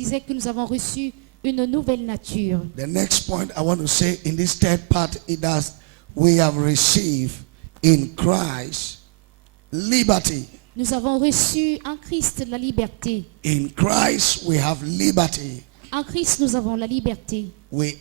disait que nous avons reçu une nouvelle nature. The next point I want to say in this third part is that we have received in Christ liberty. Nous avons reçu en Christ la liberté. In Christ we have liberty. En Christ, nous avons la liberté. We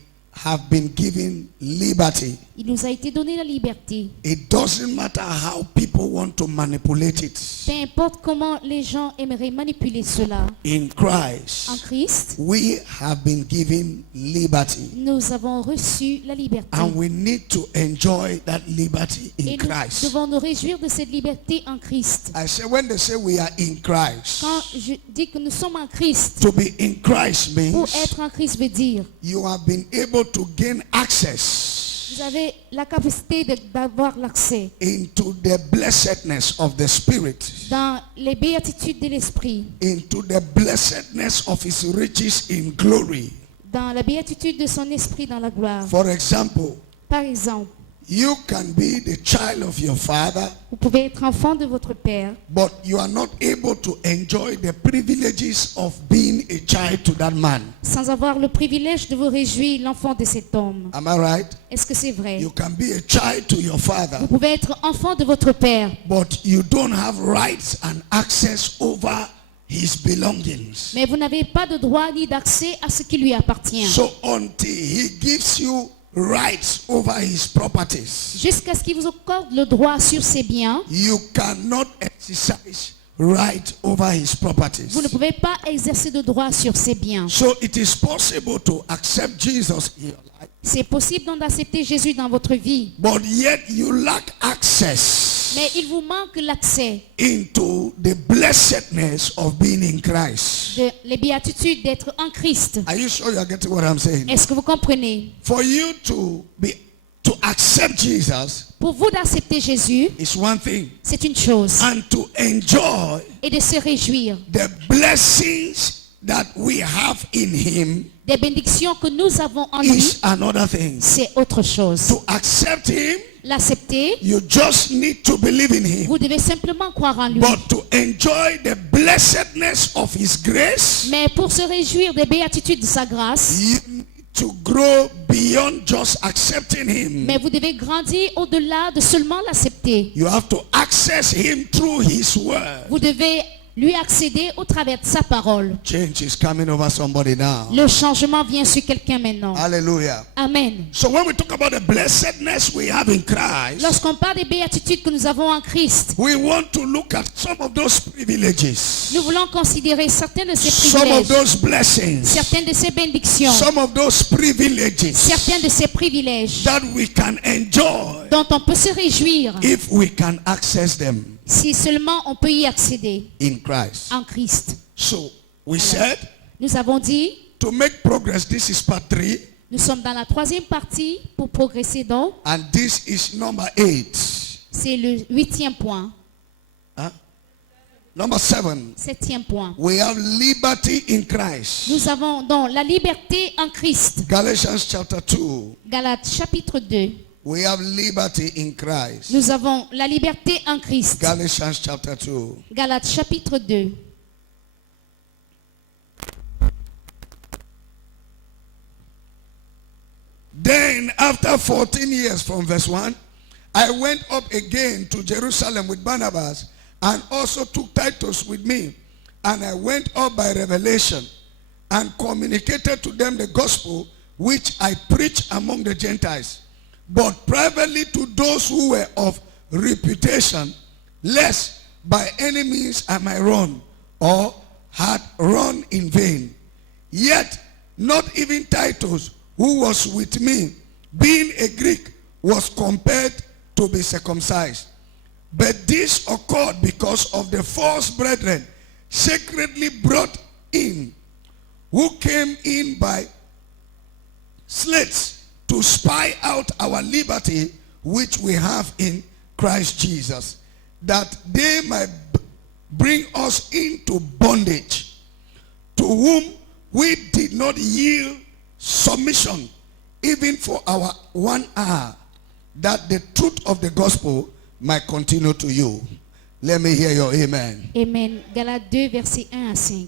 have been given liberty. Il nous a été donné la liberté. It doesn't matter how people want to manipulate it. Peu importe comment les gens aimeraient manipuler cela. In Christ, En Christ, we have been given liberty. nous avons reçu la liberté. And we need to enjoy that liberty in Et nous Christ. devons nous réjouir de cette liberté en Christ. I say when they say we are in Christ, Quand je dis que nous sommes en Christ, to be in Christ pour means être en Christ veut dire, you have been able to gain access vous avez la capacité d'avoir l'accès into the blessedness of the Spirit, dans les béatitudes de l'Esprit, into the blessedness of His riches in glory. dans la béatitude de son Esprit dans la gloire. For example, Par exemple, you can be the child of your father, vous pouvez être enfant de votre Père, but you are not able to enjoy the privileges of being a child to that man. sans avoir le privilège de vous réjouir l'enfant de cet homme. Am I right? Est-ce que c'est vrai? You can be a child to your father, Vous pouvez être enfant de votre Père, but you don't have rights and access over his belongings. mais vous n'avez pas de droit ni d'accès à ce qui lui appartient. So until he gives you rights over his properties, Jusqu'à ce qu'il vous accorde le droit sur ses biens, you cannot exercise right over his properties. vous ne pouvez pas exercer de droit sur ses biens. So it is possible to accept Jesus in your life, C'est possible donc d'accepter Jésus dans votre vie, but yet you lack access mais il vous manque l'accès into the blessedness of being in Christ. de les béatitudes d'être en Christ. Are you sure you are getting what I'm saying? Est-ce que vous comprenez? For you to accept Jesus Pour vous d'accepter Jésus, is one thing, c'est une chose, and to enjoy et de se réjouir the blessings that we have in him des bénédictions que nous avons en lui, is another thing. c'est autre chose. To accept him, L'accepter, you just need to believe in him. vous devez simplement croire en lui. But to enjoy the blessedness of his grace, Mais pour se réjouir des béatitudes de sa grâce, you need to grow beyond just accepting him. mais vous devez grandir au-delà de seulement l'accepter. You have to access him through his word. Vous devez lui accéder au travers de sa parole. Change is coming over somebody now. Le changement vient sur quelqu'un maintenant. Hallelujah. Amen. So when we talk about the blessedness we have in Christ, Lorsqu'on parle des béatitudes que nous avons en Christ, we want to look at some of those privileges, nous voulons considérer certains de ces some of privilèges, those blessings, certaines de ces bénédictions, some of those privileges certains de ces privilèges that we can enjoy dont on peut se réjouir if we can access them si seulement on peut y accéder in Christ. en Christ. So we said Nous avons dit, to make progress, this is part 3, nous sommes dans la troisième partie pour progresser donc. and this is number 8. C'est le 8e point, Huh? Number 7. 7e point. We have liberty in Christ. Nous avons donc la liberté en Christ. Galatians chapter 2. Galates chapitre 2. We have liberty in Christ. Nous avons la liberté en Christ. Galatians chapter 2. Galates chapitre 2. Then after 14 years from verse 1, I went up again to Jerusalem with Barnabas and also took Titus with me. And I went up by revelation and communicated to them the gospel which I preached among the Gentiles, but privately to those who were of reputation, lest by any means I might run or had run in vain. Yet not even Titus, who was with me, being a Greek, was compelled to be circumcised. But this occurred because of the false brethren secretly brought in, who came in by slits to spy out our liberty which we have in Christ Jesus, that they might bring us into bondage, to whom we did not yield submission even for our 1 hour, that the truth of the gospel might continue to you. Let me hear your amen. Amen. Galates 2, versets 1 à 5.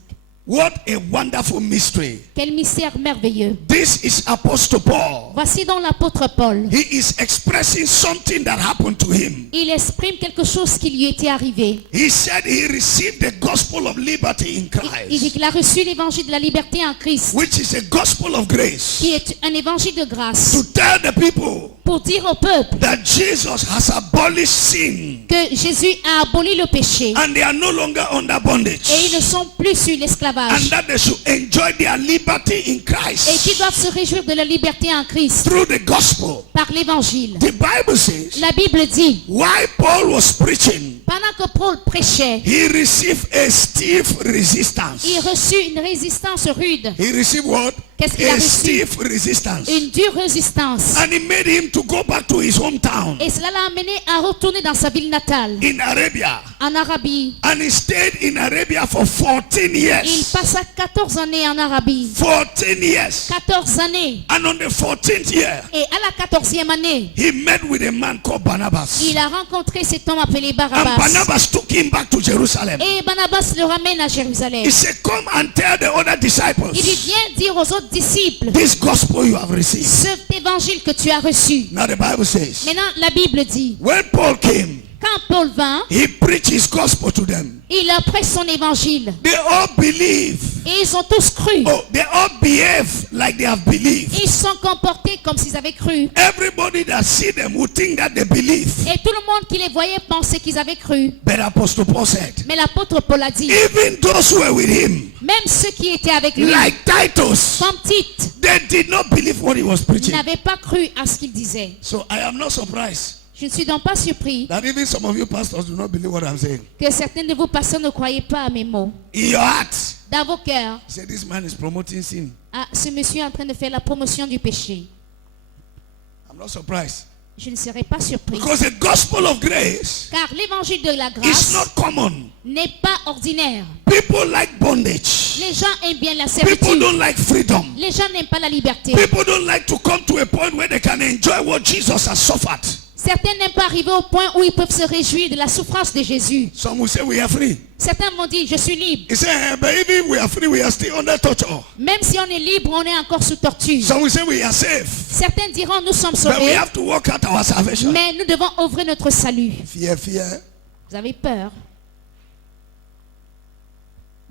What a wonderful mystery. Quel mystère merveilleux. This is Apostle Paul. Voici donc l'apôtre Paul. He is expressing something that happened to him. Il exprime quelque chose qui lui était arrivé. He said he received the gospel of liberty in Il dit Christ, qu'il a reçu l'évangile de la liberté en Christ, which is a gospel of grace, qui est un évangile de grâce, to tell the people pour dire au peuple that Jesus has abolished sin que Jésus a aboli le péché and they are no longer under bondage, et ils ne sont plus sur and l'esclavage that they should enjoy their liberty in et Christ qu'ils doivent se réjouir de la liberté en Christ through the gospel. par l'évangile. The Bible says, La Bible dit, while Paul was preaching, pendant que Paul prêchait, he received a stiff resistance. il reçut une résistance rude. He received what? Qu'est-ce qu'il a A reçu? stiff resistance. Une dure résistance. And it made him to go back to his hometown Et cela l'a amené à retourner dans sa ville natale, in Arabia. en Arabie. And he stayed in Arabia for 14 Il years. passa 14 années en Arabie. 14 years. 14 années. And on the 14th year, Et à la 14e année, he met with a man called Barnabas. il a rencontré cet homme appelé And Barabbas. Barnabas took him back to Jerusalem. Et Barnabas le ramène à Jérusalem. He said, come and tell the other disciples Il lui vient dire aux autres disciples, this gospel you have received. cet évangile que tu as reçu. Now the Bible says, Maintenant, la Bible dit, when Paul came, quand Paul vint, he preached his gospel to them. il a prêché son évangile. They all believe. Et ils ont tous cru. Oh, they all behave like they have believed. Ils sont comportés comme s'ils avaient cru. Everybody that see them would think that they believe. Et tout le monde qui les voyait pensait qu'ils avaient cru. But Apostle Paul said, Mais l'apôtre Paul a dit, even those who were with him, même ceux qui étaient avec lui, like Titus, comme Tite, they did not believe what he was preaching. n'avaient pas cru à ce qu'il disait. So I am not surprised Je ne suis donc pas surpris that even some of you pastors do not believe what I'm saying. que certains de vous pasteurs ne croyez pas à mes mots. In your heart, Dans vos cœurs, say this man is promoting sin. ah, ce monsieur est en train de faire la promotion du péché. I'm not surprised. Je ne serai pas surpris. Because the gospel of grace Car l'évangile de la is grâce not common. n'est pas ordinaire. People like bondage. Les gens aiment bien la People servitude. don't like freedom. Les gens n'aiment pas la liberté. People don't like to come to a point where they can enjoy what Jesus has suffered. Certains n'aiment pas arriver au point où ils peuvent se réjouir de la souffrance de Jésus. Some will say we are free. Certains m'ont dit, je suis libre. He said, but even we are free, we are still under torture. Même si on est libre, on est encore sous torture. Some will say we are safe. Certains diront, nous sommes But we sauvés, have to work out our salvation. mais nous devons ouvrir notre salut. Fear, fear. Vous avez peur?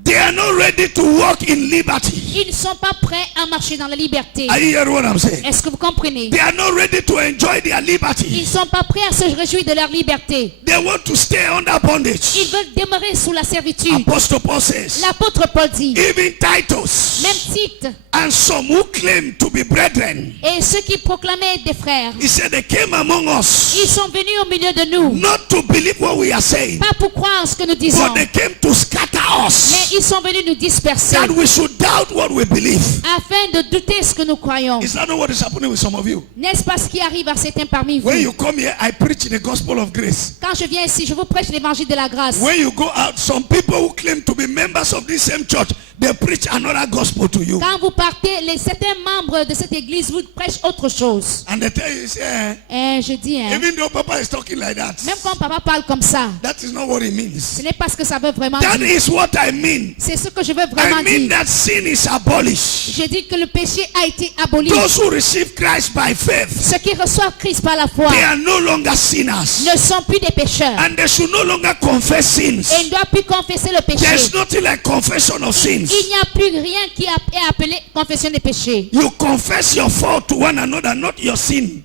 They are not ready to walk in liberty. Ils ne sont pas prêts à marcher dans la liberté. Are you hearing what I'm saying? Est-ce que vous comprenez? They are not ready to enjoy their Ils liberty. ne sont pas prêts à se réjouir de leur liberté. They want to stay under Ils bondage. veulent demeurer sous la servitude. Apostle Paul says, L'apôtre Paul dit, even Titus même Tite and some who claim to be brethren, et ceux qui proclamaient être des frères, he said they came among us ils sont venus au milieu de nous, not to believe what we are saying, pas pour croire ce que nous disons, but they came to scatter us, mais ils sont venus nous disperser that we should doubt what we believe. afin de douter ce que nous croyons. Is that not what is happening with some of you? N'est-ce pas ce qui arrive à certains parmi vous? When you come here, I preach the gospel of grace. Quand je viens ici, je vous prêche l'évangile de la grâce. When you go out, some people who claim to be members of this same church, they preach another gospel to you. Quand vous partez, certains membres de cette église vous prêchent autre chose. And they tell you, say, Et je dis, hein, even though Papa is talking like that, même quand papa parle comme ça, that is not what it ce means. n'est pas ce que ça veut vraiment That dire. is what I mean. C'est ce que je veux vraiment I mean dire. that sin is abolished. Je dis que le péché a été aboli. Those who receive Christ by faith, Ceux qui reçoivent Christ par la foi they are no longer sinners. ne sont plus des pécheurs. And they should no longer confess sins. Et ils ne doivent plus confesser le péché. There's nothing like confession of sins. Il n'y a plus rien qui est appelé confession des péchés. You confess your fault to one another, not your sin.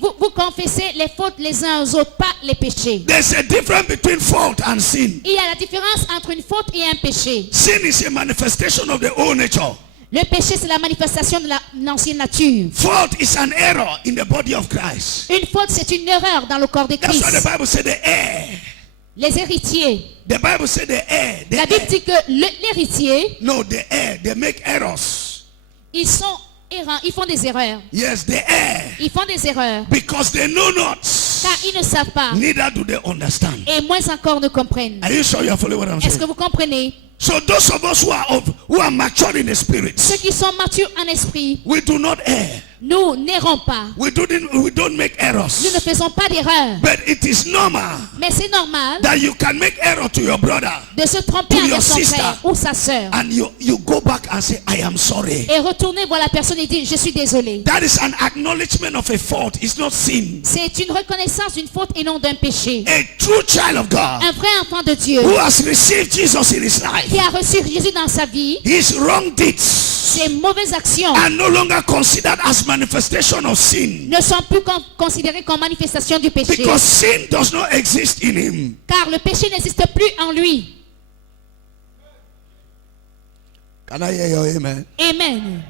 Vous confessez les fautes les uns aux autres, pas les péchés. There's a difference between fault and sin. Il y a la différence entre une faute et un péché. Sin is a manifestation of the old nature. Le péché, c'est la manifestation de l'ancienne nature. Fault is an error in the body of Christ. Une faute, c'est une erreur dans le corps de That's why the Christ. Bible said the heir. Les héritiers. The Bible said the heir. The La Bible heir. dit que l'héritier, No, the heir. They make errors. ils sont errants, ils font des erreurs. Yes, the heir. Ils font des erreurs Because they know not. car ils ne savent pas Neither do they understand. et moins encore ne comprennent. Are you sure you are following what I'm Est-ce que saying? vous comprenez? So those of us who are mature in the spirit, Ceux qui sont matures en esprit, we do not err. Nous n'errons pas. We don't make Nous errors. ne faisons pas d'erreur. But it is normal Mais c'est normal that you can make error to your brother de se tromper to your avec son sister. frère ou sa sœur. and you go back and say, I am sorry. Et retourner voir la personne et dire, je suis désolé. That is an acknowledgement of a fault. It's not sin. C'est une reconnaissance d'une faute et non d'un péché. A true child of God Un vrai enfant de Dieu who has received Jesus in his life, qui a reçu Jésus dans sa vie, his wrong deeds ses mauvaises actions are no longer considered as manifestation of sin, ne sont plus considérées comme manifestation du péché. because sin does not exist in him. Car le péché n'existe plus en lui. Can I hear your amen? Amen.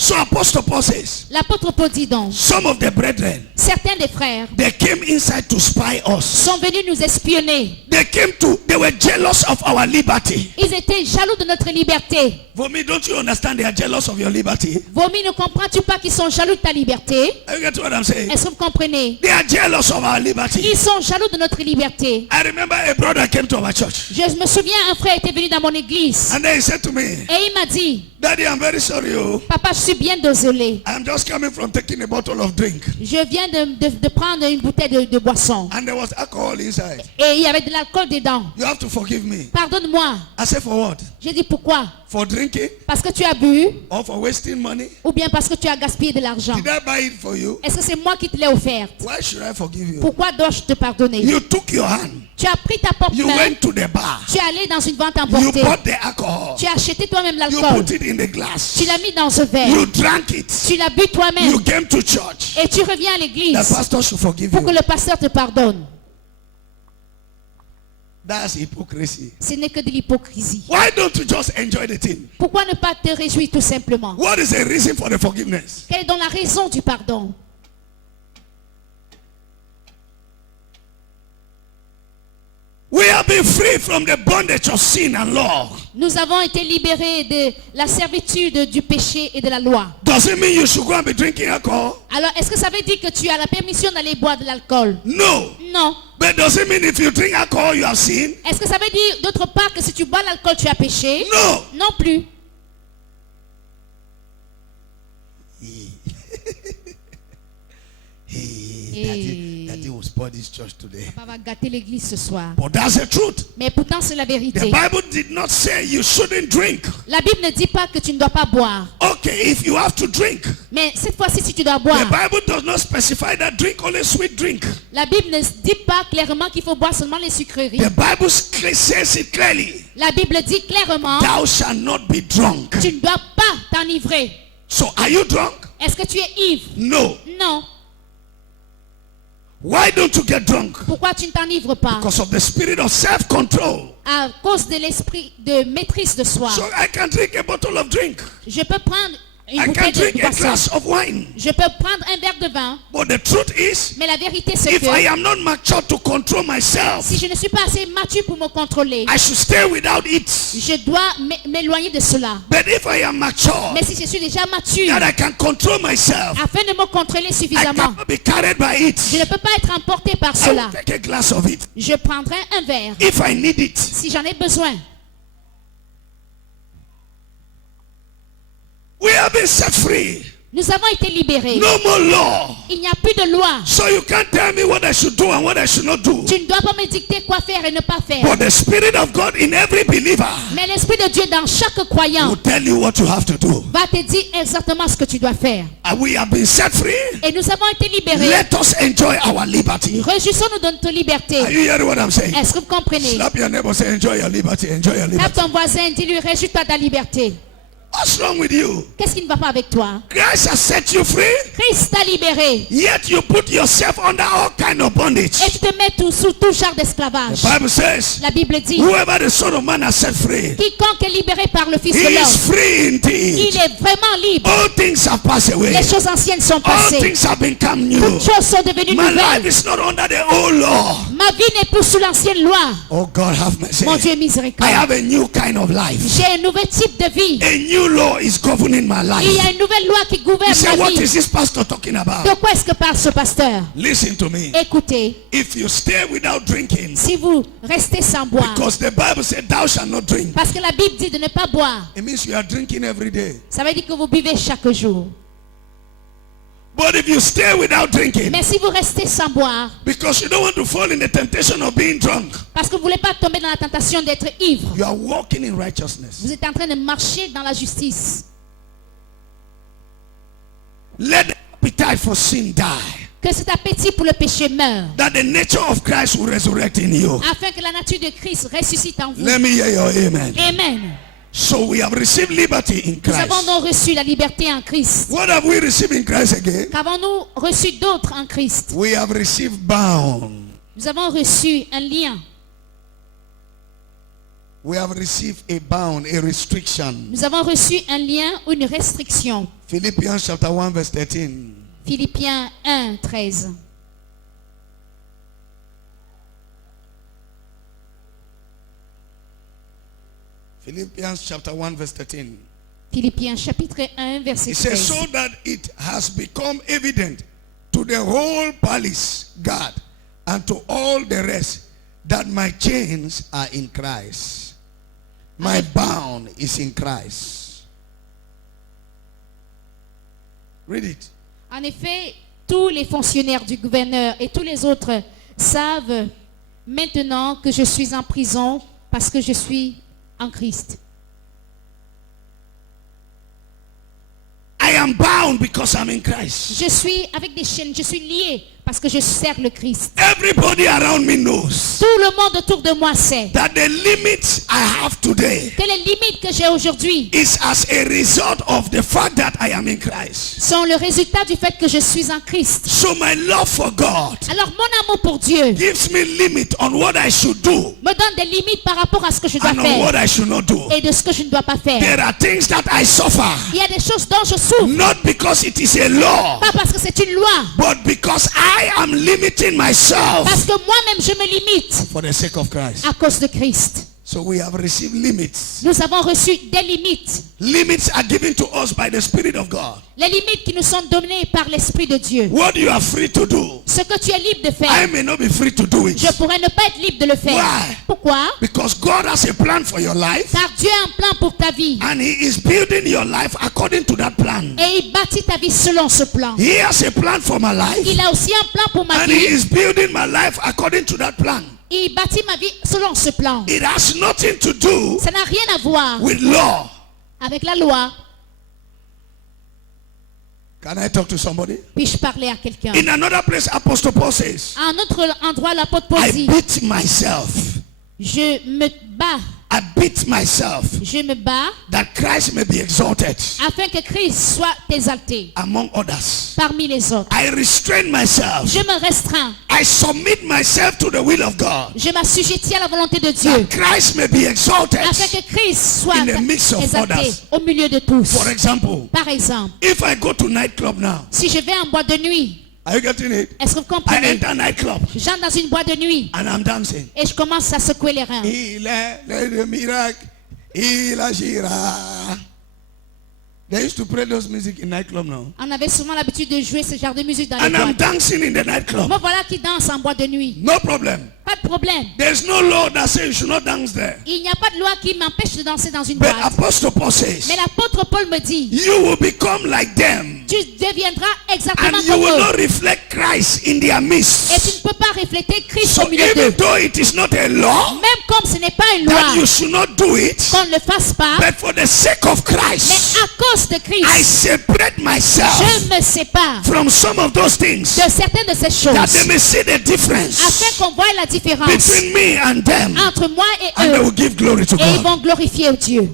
So Apostle Paul says, L'apôtre Paul dit donc, some of the brethren, certains des frères they came inside to spy us. sont venus nous espionner. They were jealous of our liberty. Ils étaient jaloux de notre liberté. Vomi, don't you understand they are jealous of your liberty? Vomi, ne comprends-tu pas qu'ils sont jaloux de ta liberté? You get what I'm saying? Est-ce que vous comprenez? They are jealous of our liberty. Ils sont jaloux de notre liberté. I remember a brother came to our church, Je me souviens, un frère était venu dans mon église and then he said to me, et il m'a dit, Daddy, I'm very sorry. Oh. papa, je suis bien désolé. I'm just coming from taking a bottle of drink, Je viens de prendre une bouteille de boisson and there was alcohol inside. et il y avait de l'alcool dedans. You have to forgive me. Pardonne-moi. I said, for what? J'ai dit pourquoi? For drinking Parce que tu as bu or for wasting money? ou bien parce que tu as gaspillé de l'argent? Did I buy it for you? Est-ce que c'est moi qui te l'ai offerte? Why should I forgive you? Pourquoi dois-je te pardonner? You took your hand. Tu as pris ta You porte-main, went to the bar. tu es allé dans une vente You emportée, bought the alcohol. tu as acheté toi-même You l'alcool, put it in the glass. tu l'as mis dans un verre, You drank it. tu l'as bu toi-même You came to church. et tu reviens à The l'église pastor should forgive pour que you. le pasteur te pardonne. That's hypocrisy. Ce n'est que de l'hypocrisie. Why don't you just enjoy the thing? Pourquoi ne pas te réjouir tout simplement? What is the reason for the forgiveness? Quelle est donc la raison du pardon? We have been free from the bondage of sin and law. Nous avons été libérés de la servitude du péché et de la loi. Does it mean you should go and be drinking alcohol? Alors, est-ce que ça veut dire que tu as la permission d'aller boire de l'alcool? No. Non. But does it mean if you drink alcohol you have sinned? Est-ce que ça veut dire d'autre part que si tu bois l'alcool, tu as péché? No. Non plus. Daddy will spoil this church today. Papa va gâter l'église ce soir. But that's the truth. Mais pourtant, c'est la The vérité. Bible did not say you shouldn't drink. La Bible ne dit pas que tu ne dois pas boire. Okay, if you have to drink. Mais cette fois-ci, si tu dois The boire, Bible does not specify that drink only sweet drink. la Bible ne dit pas clairement qu'il faut boire seulement les sucreries. The Bible says it clearly. La Bible dit clairement, Thou shalt not be drunk. tu ne dois pas t'enivrer. So are you drunk? Est-ce que tu es ivre? No. Non. Why don't you get drunk? Pourquoi tu ne t'enivres pas? Because of the spirit of self-control. À cause de l'esprit de maîtrise de soi. So I can drink a bottle of drink. Je peux prendre une I can bouteille de drink a boisson. glass of wine. Je peux prendre un verre de vin. But the truth is, Mais la vérité, c'est if I que am not mature to control myself, si je ne suis pas assez mature pour me contrôler, I should stay without it. je dois m'éloigner de cela. But if I am mature, Mais si je suis déjà mature, that I can control myself, afin de me contrôler I suffisamment, cannot be carried by it. je ne peux pas être emporté par I cela. will take a glass of it Je prendrai un verre if I need it. si j'en ai besoin. We have been set free. Nous avons été libérés. No more law. Il n'y a plus de loi. So you can't tell me what I should do and what I should not do. Tu ne dois pas me dicter quoi faire et ne pas faire. But the Spirit of God in every believer Mais l'Esprit de Dieu dans chaque croyant will tell you what you have to do. va te dire exactement ce que tu dois faire. And we have been set free. Et nous avons été libérés. Let us enjoy our liberty. Réjouissons-nous de notre liberté. Are you hearing what I'm saying? Est-ce que vous comprenez? Slap your neighbor, say enjoy your liberty, enjoy your Tape liberty. ton voisin, dis-lui, réjouis-toi de ta liberté. What's wrong with you? Qu'est-ce qui ne va pas avec toi? Christ has set you free, Christ t'a libéré. yet you put yourself under all kind of bondage. Et tu te mets sous tout char d'esclavage. The Bible says, La Bible dit, whoever the Son of Man has set free, quiconque est libéré par le Fils he de is l'homme, free indeed. il est vraiment libre. All things have passed away. Les choses anciennes sont All passées. things have become new. Toutes choses sont devenues My life nouvelles. is not under the old law. Ma vie n'est plus sous l'ancienne loi. Oh God, have mercy. Mon Dieu I miséricorde. have a new kind of life. J'ai un nouvel type de vie. A new new law is governing my life. Il y a une nouvelle loi qui You gouverne say, ma what vie. is this pastor talking about? De quoi est-ce que parle ce pasteur? Listen to me. Écoutez, If you stay without drinking, si vous restez sans boire, because the Bible said, thou shalt not drink, parce que la Bible dit de ne pas boire, it means you are drinking every day. ça veut dire que vous buvez chaque jour. But if you stay without drinking, Mais si vous restez sans boire, because you don't want to fall in the temptation of being drunk, parce que vous ne voulez pas tomber dans la tentation d'être ivre, you are walking in righteousness. vous êtes en train de marcher dans la justice. Let the appetite for sin die, Que cet appétit pour le péché meure, that the nature of Christ will resurrect in you. afin que la nature de Christ ressuscite en vous. Let me hear your amen. Amen. So we have received liberty in Nous avons Christ. donc reçu la liberté en Christ. What have we received in Christ again? Qu'avons-nous reçu d'autres en Christ? We have received bound. Nous avons reçu un lien. We have received a bound, a restriction. Nous avons reçu un lien ou une restriction. Philippians chapter 1 verse 13. Philippiens 1, 13. Philippians chapter 1 verse 13. Philippiens chapitre 1, verset It says, 13. so that it has become evident to the whole palace guard and to all the rest that my chains are in Christ. My bound is in Christ. Read it. En effet, tous les fonctionnaires du gouverneur et tous les autres savent maintenant que je suis en prison parce que je suis en Christ. I am bound because I'm in Christ. Je suis avec des chaînes, je suis lié parce que je sers le Christ. Everybody around me knows Tout le monde autour de moi sait that the limits I have today que les limites que j'ai aujourd'hui is as a result of the fact that I am in Christ. sont le résultat du fait que je suis en Christ. So my love for God Alors mon amour pour Dieu gives me limit on what I should do me donne des limites par rapport à ce que je dois and on what faire I should not do. et de ce que je ne dois pas faire. There are things that I suffer, Il y a des choses dont je souffre, not because it is a law, pas parce que c'est une loi, but because I am limiting myself parce que moi-même je me limite for the sake of Christ. à cause de Christ. So we have received limits. Nous avons reçu des limites. Limits are given to us by the Spirit of God. Les limites qui nous sont données par l'Esprit de Dieu. What you are free to do, Ce que tu es libre de I faire, may not be free to do it. je pourrais ne pas être libre de le faire. Why? Pourquoi? Because God has a plan for your life Car Dieu a un plan pour ta vie. and He is building your life according to that plan. Et il bâtit ta vie selon ce plan. He has a plan for my life Il a aussi un plan pour ma and He vie. is building my life according to that plan. Il bâtit ma vie selon ce plan. It has nothing to do Ça n'a rien à voir with law. avec la loi. Can I talk to somebody? Puis-je parler à quelqu'un? In another place, Apostle Paul says, À un autre endroit, l'apôtre Paul I dit, beat myself. je me bats, I beat myself je me bats that Christ may be exalted afin que Christ soit exalté among others. parmi les autres. I restrain myself. Je me restreins. I submit myself to the will of God. Je m'assujettis à la volonté de Dieu That Christ may be exalted. afin que Christ soit In the midst of exalté others. au milieu de tous. For example, Par exemple, if I go to nightclub now, si je vais en boîte de nuit, are you getting it? est-ce que vous I comprenez? enter a nightclub J'entre dans une boîte de nuit and I'm dancing. et je commence à secouer les reins. Il est le miracle, il agira. They used to play those music in nightclub now. On avait souvent l'habitude de jouer ce genre de musique dans les And I'm boîtes. dancing in the nightclub. Me voilà qui danse en boîte de nuit. No problem. Pas de problème. There's no law that says you should not dance there. Il n'y a pas de loi qui m'empêche de danser dans une But boîte. Apostle Paul says, Mais l'apôtre Paul me dit, you will become like them. tu deviendras exactement And you comme will eux. not reflect Christ in their Et midst. tu ne peux pas refléter Christ So au milieu even d'eux. though it is not a law, Même comme ce n'est pas une that you loi, should not do it, qu'on ne le fasse pas, but for the sake of mais Christ, à cause de I Christ, separate myself je me sépare from some of those things de certaines de ces that they choses may see the difference afin qu'on voie la différence between me and them, entre moi et and they eux. will give glory to Et ils God. vont glorifier Dieu.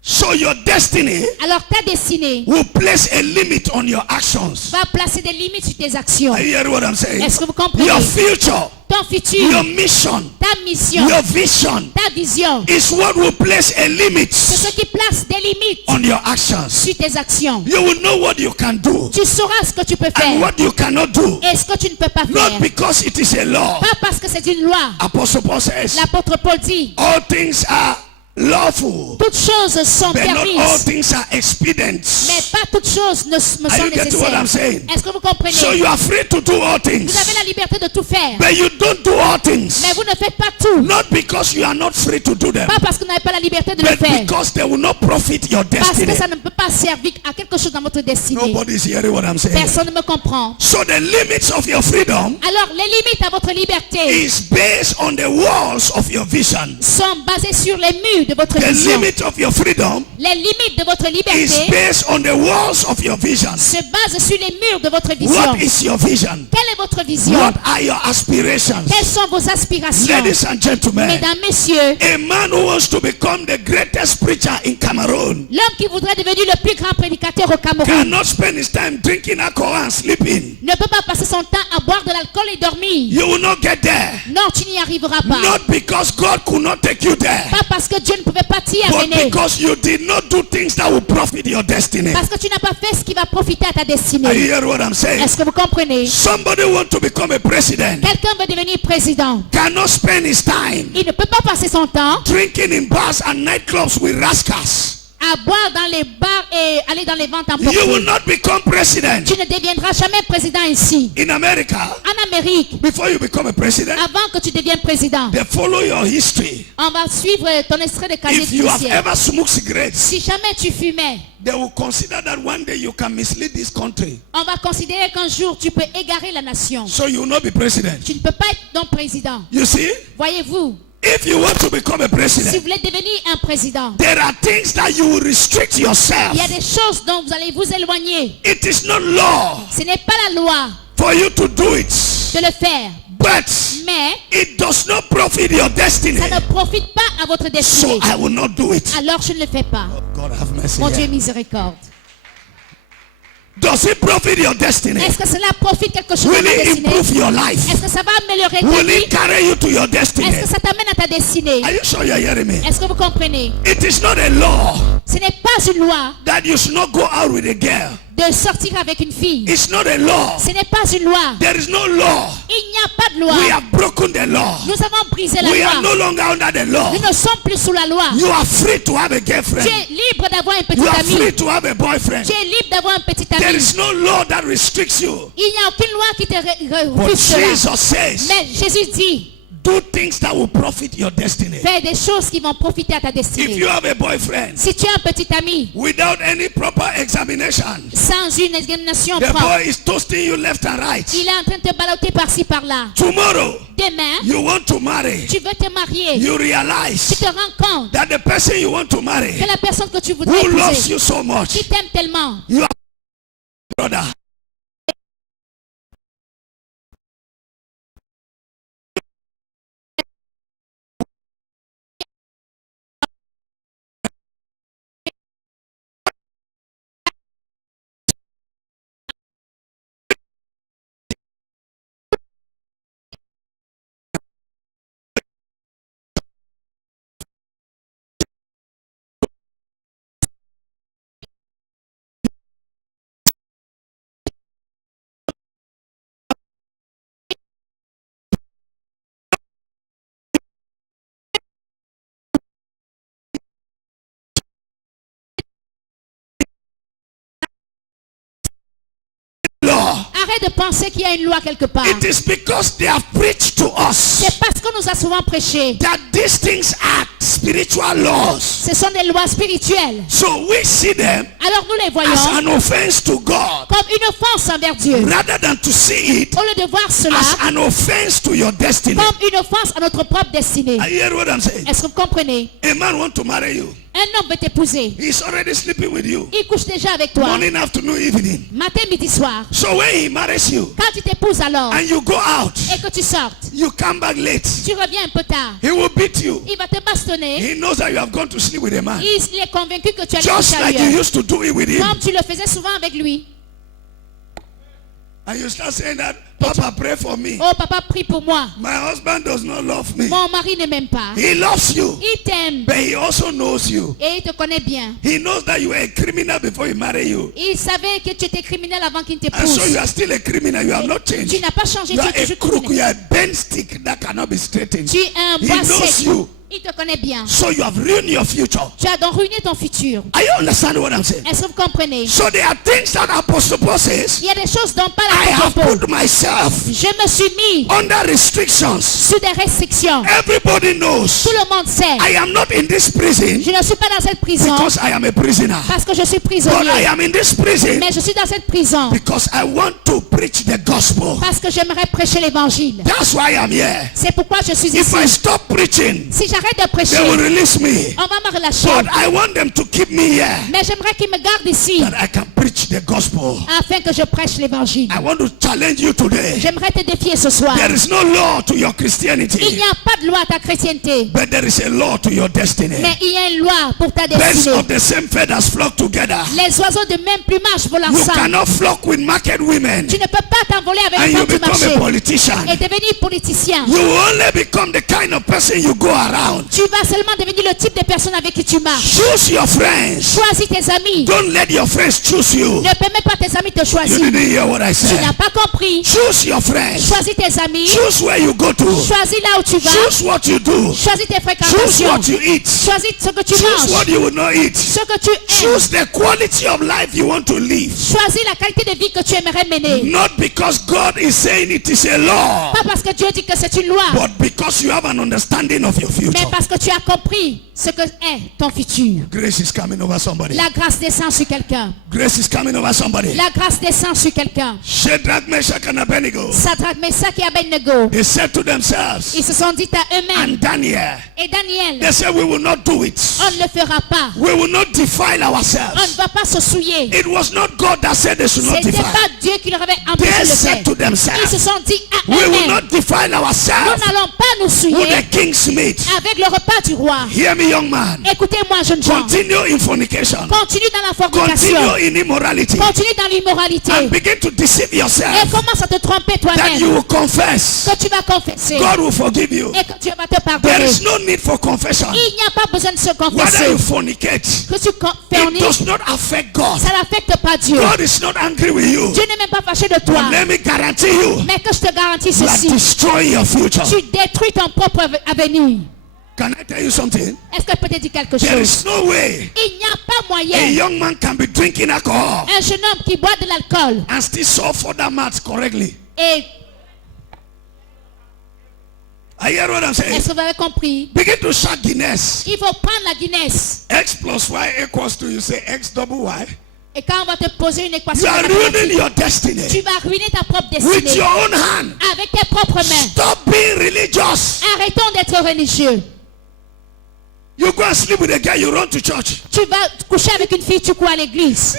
So your destiny Alors ta destinée will place a limit on your actions. va placer des limites sur tes actions. Are you hearing what I'm saying? Est-ce que vous comprenez? Your future, Ton futur, your mission, ta mission, your vision ta vision, is what will place a limit c'est ce qui place des limites on your actions. sur tes actions. You will know what you can do Tu sauras ce que tu peux and faire what you cannot do. et ce que tu ne peux pas faire. Not because it is a law. Pas parce que c'est une loi. Apostle Paul says, L'apôtre Paul dit, all things are lawful, Toutes choses sont but not all permises, things are expedient. mais pas toutes choses ne me Are sont you getting what I'm nécessaires. saying? Est-ce que vous comprenez? So you are free to do all things, Vous avez la liberté de tout faire, but you don't do all things. mais vous ne faites pas tout. Not because you are not free to do them, Pas parce que vous n'avez pas la liberté de le but faire, because they will not profit your parce destiny. que ça ne peut pas servir à quelque chose dans votre destinée. Nobody is hearing what I'm saying. Personne ne me comprend. So the limits of your freedom Alors, les limites à votre liberté is based on the walls of your vision. sont basées sur les murs de votre The vision. limit of your freedom Les limites de votre is liberté based on the walls of your vision. se basent sur les murs de votre vision. What is your vision? Quelle est votre vision? What are your aspirations? Quelles sont vos aspirations? Ladies and gentlemen, Mesdames, messieurs, a man who wants to become the greatest preacher in Cameroon l'homme qui voudrait devenir le plus grand prédicateur au Cameroun cannot spend his time drinking alcohol and sleeping. ne peut pas passer son temps à boire de l'alcool et dormir. You will not get there. Non, tu n'y arriveras pas. Not because God could not take you there, Pas parce que Dieu ne pouvait pas t'y but amener. because you did not do things that will profit your destiny. Parce que tu n'as pas fait ce qui va profiter à ta Are you destinée. hearing what I'm saying? Est-ce que vous comprenez? Somebody want to become a president Quelqu'un veut devenir président. cannot spend his time Il ne peut pas passer son temps drinking in bars and nightclubs with rascals. à boire dans les bars et aller dans les ventes You will emportées. not become president Tu ne deviendras jamais président ici. in America. En Amérique, Before you become a president, avant que tu deviennes président, they follow your history. on va suivre ton extrait de casier If you have judiciaire. ever smoked cigarettes, Si jamais tu fumais, they will consider that one day you can mislead this country. on va considérer qu'un jour tu peux égarer la nation. So you will not be president. Tu ne peux pas être donc président. You see, Voyez-vous, if you want to become a si vous president, voulez devenir un président, there are things that you will restrict yourself. il y a des choses dont vous allez vous éloigner. It is not law Ce n'est pas la loi for you to do it, de le faire, but mais it does not profit your destiny. ça ne profite pas à votre So destinée. I will not do it. Alors je ne le fais pas. God have mercy. Mon Dieu here. miséricorde. Does it profit your destiny? Est-ce que cela profite quelque chose à Will ta it destinée? improve your life? Est-ce que ça va améliorer ta Will vie? it carry you to your destiny? Est-ce que ça t'amène à ta destinée? Are you sure you're hearing me? Est-ce que vous comprenez? It is not a law Ce n'est pas une loi that you should not go out with a girl. de sortir avec une fille. It's not a law. Ce n'est pas une loi. There is no law. Il n'y a pas de loi. We have broken the law. Nous avons brisé la We are no loi. longer under the law. Nous ne sommes plus sous la loi. You are free to have a Tu girlfriend. es libre d'avoir un You petit are free ami. to have a boyfriend. Tu es libre d'avoir un petit There ami. is no law that restricts you. Il n'y a aucune loi qui te But refuse cela. Jesus says, Mais Jésus dit, do things that will profit your destiny. fais des choses qui vont profiter à ta If destinée. you have a boyfriend Si tu as un petit ami without any proper examination, sans une examination the propre, boy is toasting you left and right. il est en train de te balloter par-ci par-là. Tomorrow, Demain, you want to marry. tu veux te marier. You Tu realize te rends compte that the person you want to marry, que la personne que tu voudrais who loves épouser, you so much, qui t'aime tellement, you are brother. Law. arrête de penser qu'il y a une loi quelque part. It is because they have preached to us C'est parce qu'on nous a souvent prêché. that these things are spiritual laws. Ce sont des lois spirituelles. So we see them Alors nous les as voyons an offense to God comme une offense envers Dieu. rather than to see it Au lieu de voir cela as an offense to your destiny. comme une offense à notre propre destinée. Are you hearing what I'm saying? Est-ce que vous comprenez? A man want to marry you. Un homme veut t'épouser. He's already sleeping with you. Il couche déjà avec toi. Morning, afternoon, evening. Matin, midi, soir. So when he marries you Quand tu t'épouses alors and you go out, et que tu sortes, you come back late. tu reviens un peu tard. He will beat you. Il va te bastonner. He knows that you have gone to sleep with a man. Il est convaincu que tu as Just couché like you ailleurs. used to do it with him. Comme tu le faisais souvent avec lui. And you start saying that, Papa, pray for me. Oh papa, prie pour moi. My husband does not love me. Mon mari ne m'aime pas. He loves you, Il t'aime but he also knows you. et il te connaît bien. He knows that you were a criminal before he married you. Il savait que tu étais criminel avant qu'il And so t'épouse. you are still a criminal. You have not Tu changed. n'as pas changé, You tu are es a toujours crook. You criminel. are a bent stick that cannot be straightened. Tu es un He bois knows sec. you. Il te connaît bien. So you have ruined your future. Tu as donc ruiné ton futur. Are you understanding what I'm saying? Est-ce que vous comprenez? So there are things that Apostle Paul says, Il y a des choses dont parle I have l'apôtre Paul. put myself Je me suis mis under restrictions. sous des restrictions. Everybody knows Tout le monde sait. I am not in this prison Je ne suis pas dans cette prison because I am a prisoner. parce que je suis But I prisonnier. am in this prison Mais je suis dans cette prison because I want to preach the gospel. parce que j'aimerais prêcher l'évangile. That's why I'm here. C'est pourquoi je suis If I ici. stop preaching, Si j'arrête de prêcher, they will release me. on va me relâcher. But I want them to keep me here Mais j'aimerais qu'ils me gardent ici that I can preach the gospel. afin que je prêche l'évangile. I want to challenge you today. J'aimerais te défier ce soir. There is no law to your Il Christianity, n'y a pas de loi à ta chrétienté, but there is a law to your destiny. mais il y a une loi pour ta Birds destinée. of the same feathers flock together. Les oiseaux de même plumage volent You ensemble. cannot flock with market women Tu ne peux pas t'envoler avec and les you femmes du become a marché politician. et devenir politicien. You will only become the kind of person you go around. Tu vas seulement devenir le type de personne avec qui tu marches. Choose your friends. Choisis tes amis. Don't let your friends choose you. Ne permets pas tes amis te You choisir. didn't hear what I Tu said. n'as pas compris. Choose your friends. Choisis tes amis. Choose where you go to. Choisis là où tu vas. Choose what you do. Choisis tes Choose fréquentations. what you eat. Choisis ce que tu Choose manges. what you will not eat. Ce que tu aimes. Choose the quality of life you want to live. Choisis la qualité de vie que tu aimerais mener. Not because God is saying it is a law, Pas parce que Dieu dit que c'est une loi, but because you have an understanding of your mais future. parce que tu as compris ce que est ton futur. Grace is coming over somebody. La grâce descend sur quelqu'un. Grace is coming over somebody. La grâce descend sur quelqu'un. Shadrach, Meshach, and Abednego, Sadrach, Meshach et Abednego, they said to themselves, ils se sont dit à eux-mêmes, and Daniel, et Daniel, they said, we will not do it. on ne le fera pas. We will not defile On ne ourselves. va pas se souiller. It was not God that said they should not C'était defile. pas Dieu qui leur avait empêché They de le said faire. to Ils se themselves, sont dit à we will eux-mêmes, not defile nous ourselves n'allons pas nous with souiller the king's meat. avec le repas du roi. Hear me, young man. Écoutez-moi, jeunes gens. Continue in fornication. Continue dans la fornication. Continue in immorality. Continue dans l'immoralité. And begin to deceive Et yourself commence à te tromper that you toi-même. will confess. Que tu vas confesser. God will forgive you. Et que Dieu va te There pardonner. is no need for confession. Il n'y a pas besoin de se Whether confesser. you fornicate, Que tu it forniques, does not affect God. ça n'affecte pas Dieu. God is not angry with you. Dieu n'est même pas fâché de toi. But let me guarantee you, Mais que je te garantis you are ceci. destroying your future. Tu détruis ton propre avenir. Can I tell you something? Est-ce que je peux te dire quelque There chose? is no way Il n'y a pas a moyen. young man can be drinking alcohol Un jeune homme qui boit de l'alcool and still solve for that math correctly. et I hear what I'm saying. est-ce que vous avez compris? Begin to shout Guinness. Il faut prendre la Guinness. X plus Y equals to, you say X double Y. Et quand on va te poser une équation You are mathématique, ruining your destiny tu vas ruiner ta propre with destinée your own hand. avec tes propres mains. Stop being religious. Arrêtons d'être religieux. You go and sleep with a guy, you run to church. Tu vas coucher avec une fille, tu cours à l'église.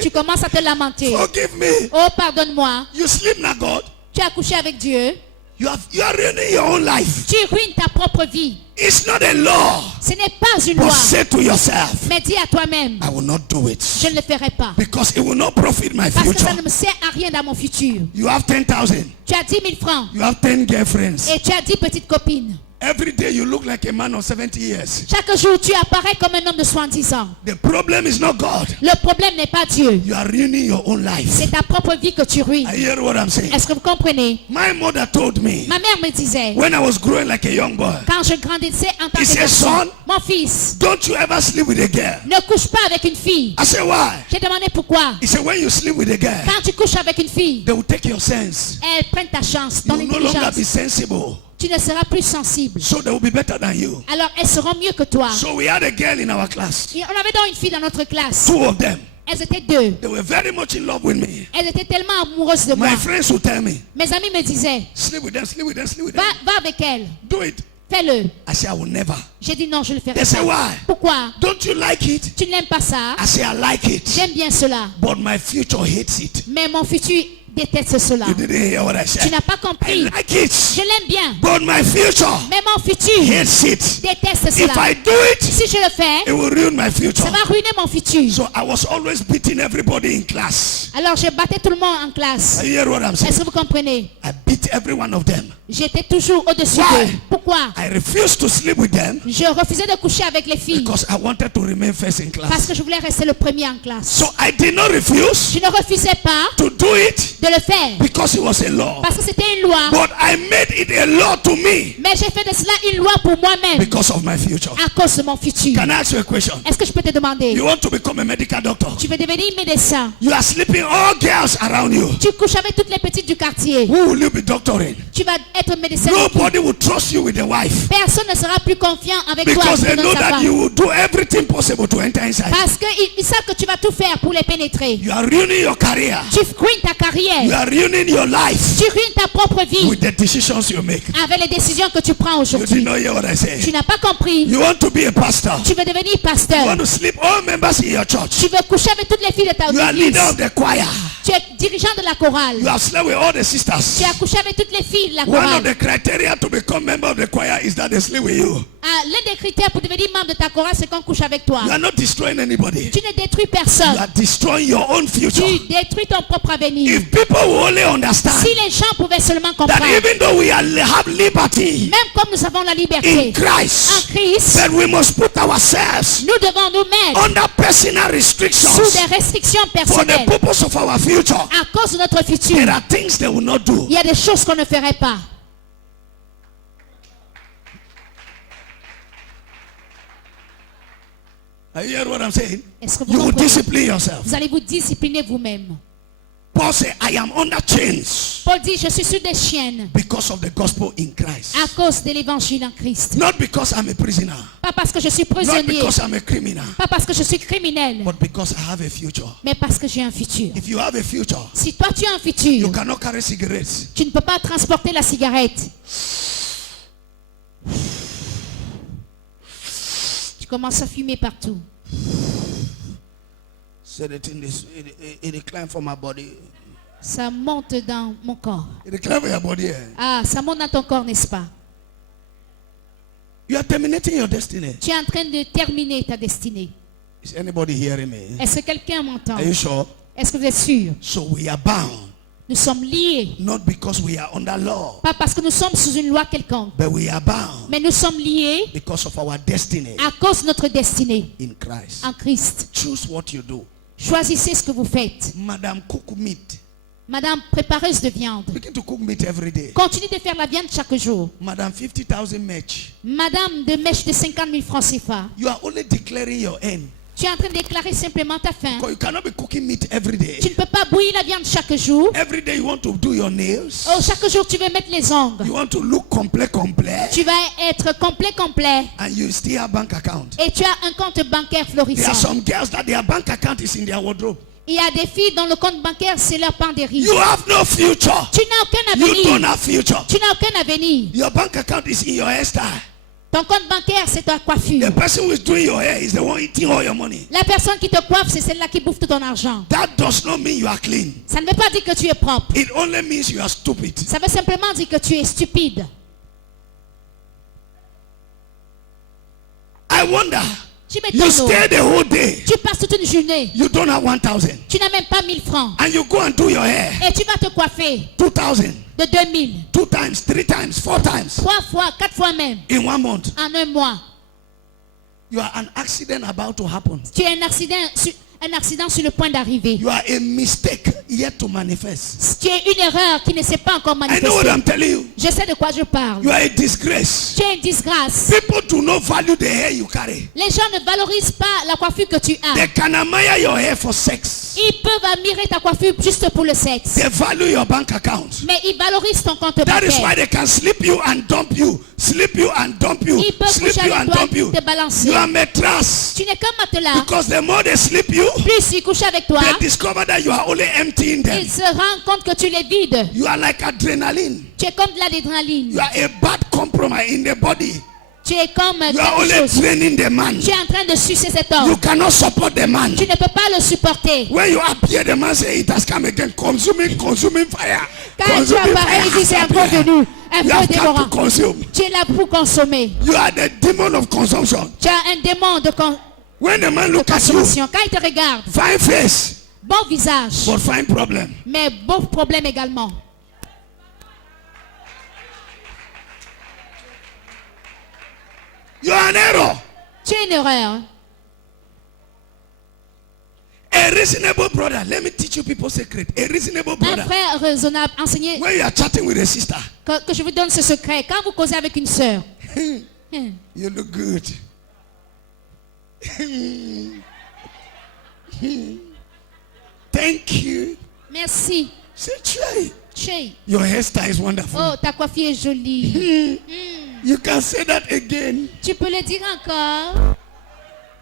Tu commences à te lamenter. Forgive me. Oh, pardonne-moi. You sleep na God. Tu as couché avec Dieu. You are ruining your own life. Tu ruines ta propre vie. It's not a law. Ce n'est pas une But loi. say to yourself, Mais dis à toi-même, I will not do it. je ne le ferai pas. Because it will not profit my Parce que ça future. ne me sert à rien dans mon futur. You have 10,000. Tu as 10 000 francs You have 10 girlfriends. et tu as 10 petites copines. Every day you look like a man of 70 years. Chaque jour, tu apparais comme un homme de 70 ans. The problem is not God. Le problème n'est pas Dieu. You are ruining your own life. C'est ta propre vie que tu ruines. I hear what I'm saying. Est-ce que vous comprenez? My mother told me Ma mère me disait, when I was growing like a young boy, quand je grandissais en tant He que said, garçon, son, mon fils, don't you ever sleep with a girl. ne couche pas avec une fille. I said, why? J'ai demandé pourquoi. He said, when you sleep with a girl, Quand tu couches avec une fille, they will take your sense. elle prend ta chance, You ton will no longer intelligence. be sensible. Tu ne seras plus sensible. So they will be better than you. Alors elles seront mieux que toi. So we had a girl in our class. Et on avait donc une fille dans notre classe. Two of them. Elles étaient deux. They were very much in love with me. Elles étaient tellement amoureuses de moi. My friends would tell me, Mes amis me disaient, sleep with them, sleep with them, sleep with va them. avec elle, Do it. fais-le. I said, I will never. J'ai dit non, je le ferai They say, pas. why? Pourquoi? Don't you like it? Tu n'aimes pas ça? I say, I like it. J'aime bien cela. But my future hates it. Mais mon futur déteste cela. You didn't hear what I Tu said. n'as pas I compris. like it. Je l'aime bien. But my future Mais mon futur hates it. déteste If cela. I do it, Si je le fais, it will ruin my future. ça va ruiner mon futur. So I was always beating everybody in class. Alors je battais tout le monde en classe. You hear what I'm saying? Est-ce que vous comprenez? I beat every one of them. J'étais toujours au-dessus Why? d'eux. Pourquoi? I refused to sleep with them Je refusais de coucher avec les filles because I wanted to remain first in parce class. que je voulais rester le premier en classe. So I did not refuse Je ne refusais pas to do it de le faire. because it was a law. Parce que c'était une loi. But I made it a law to me Mais j'ai fait de cela une loi pour moi-même. because of my future. À cause de mon futur. Can I ask you a question? Est-ce que je peux te demander? You want to become a medical doctor? Tu veux devenir médecin. You are sleeping all girls around you. Tu couches avec toutes les petites du quartier. Who will you be doctoring? Tu vas être médecin. Nobody will trust you with a wife Personne ne sera plus confiant avec toi. because they dans know sa that femme. you will do everything possible to enter inside. Parce qu'ils savent que tu vas tout faire pour les pénétrer. You are ruining your career. Tu ruines ta You carrière. are ruining your life Tu ruines ta propre vie with the decisions you make. avec les décisions que tu prends You did aujourd'hui. not hear what I said. Tu n'as pas compris. You want to be a pastor. Tu veux devenir You pasteur. want to sleep all members in your church. Tu veux coucher avec toutes les filles de ta You are église. leader of the choir. Tu es dirigeant de la chorale. You have slept with all the Tu sisters. as couché avec toutes les filles de la One of chorale. the criteria to become member of the choir is that they sleep with you. Ah, l'un des critères pour devenir membre de ta chorale, c'est qu'on couche avec toi. You are not destroying anybody. Tu ne détruis You personne. are destroying your own future. Tu détruis ton propre avenir. If people will only understand Si les gens pouvaient seulement that comprendre, even though we have liberty même comme nous avons la in liberté en Christ, Christ, that we must put ourselves nous devons nous mettre under personal sous restrictions des restrictions for the personnelles purpose of our future. à cause de notre futur. There are things they will not do. Il y a des choses qu'on ne ferait pas. Are you hear what I'm saying? Est-ce que vous You will comprenez? discipline yourself. Vous allez vous discipliner vous-même. Paul said, I am under chains Paul dit, je suis sur des chaînes because of the gospel in Christ. à cause de l'évangile en Christ. Not because I'm a prisoner. Pas parce que je suis Not prisonnier, because I'm a criminal. pas parce que je suis criminel, But because I have a future. mais parce que j'ai un futur. If you have a future, Si toi tu as un you futur, cannot carry cigarettes. tu ne peux pas transporter la cigarette. Tu commences à fumer partout. So the thing is, it climb from my body. Ça monte dans mon corps. It climb from your body. Ah, ça monte dans ton corps, n'est-ce pas? You are terminating your destiny. Tu es en train de terminer ta destinée. Is anybody hearing me? Est-ce que quelqu'un m'entend? Are you sure? Est-ce que vous êtes sûr? So we are bound, Nous sommes liés. not because we are under law, Pas parce que nous sommes sous une loi quelconque, but we are bound mais nous sommes liés because of our destiny à cause de notre destinée in Christ. en Christ. Choose what you do. Choisissez ce que vous faites. Madam, cook meat. Madame, prépareuse de viande. Begin to cook meat every day. Continue de faire la viande chaque jour. Madam, 50,000 match. Madame de mèche de 50 000 francs CFA. You are only declaring your end. Tu es en train de déclarer simplement ta faim. Because you cannot be cooking meat every Tu day. ne peux pas bouillir la viande chaque jour. Every day you want to do your nails. Oh, chaque jour, tu veux mettre les ongles. You want to look complet. Tu vas être complet. And you still have bank account. Et tu as un compte bancaire There are florissant. some girls that their bank account is in their wardrobe. Il y a des filles dont le compte bancaire, c'est leur penderie. You have no future. Tu n'as aucun You don't avenir. have future. Tu n'as aucun avenir. Your bank account is in your hairstyle. Ton compte bancaire, c'est ta The coiffure. person who is doing your hair is the one eating all your money. La personne qui te coiffe, c'est celle-là qui bouffe tout ton argent. That does not mean you are clean. Ça ne veut pas dire que tu es propre. It only means you are stupid. Ça veut simplement dire que tu es stupide. I wonder. Tu You m'étonnes. stay the whole day. Tu passes toute une journée. You don't have 1,000. Tu n'as même pas 1000 francs. And you go and do your hair. Et tu vas te coiffer 2,000. de 2000. 2 times, 3 times, 4 times. 3 fois, 4 fois même. In 1 month. En un mois. You are an accident about to happen. Tu as un accident sur le point d'arriver. You are a mistake yet to manifest. Tu es une erreur qui ne s'est pas encore I know what manifestée. I'm telling you. Je sais de quoi je parle. You are a disgrace. Tu es une disgrâce. People do not value the hair you carry. Les gens ne valorisent pas la coiffure que tu as. They can admire your hair for sex. Ils peuvent admirer ta coiffure juste pour le sexe. They value your bank account. Mais ils valorisent ton compte That is why bancaire. they can slip you and dump you. Slip you and dump you. Ils peuvent Slip coucher you avec and toi, dump you. te balancer. You are mattress. Tu n'es qu'un matelas. Because the more they slip you, Plus ils couchent avec toi, they discover that you are only emptying them. ils se rendent compte que tu les vides. You are like adrenaline. Tu es comme de l'adrénaline. You are a bad compromise in the body. Tu es comme You are quelque only chose. training the man. Tu es en train de sucer cet You homme. cannot support the man. Tu ne peux pas le supporter. When you appear, the man say it has come again, consuming fire. Quand tu Consuming apparais, il dit c'est fire. encore venu. Un You peu have got dévorant. to consume. Tu es là pour consommer. You are the demon of consumption. Tu as un démon de When the man look at you, consommation. Quand il te regarde, fine face, bon visage, but fine problem. mais bon problème également. You are an error. Tu es une erreur. A A reasonable brother. Let me teach you people's secret. A reasonable Un brother. frère raisonnable, enseignez When you are chatting with a sister, que je vous donne ce secret. Quand vous causez avec une sœur, you look good. Thank you. merci. Say, Trey, Chez. your hairstyle is wonderful. Oh, ta coiffure est jolie. You can say that again. Tu peux le dire encore.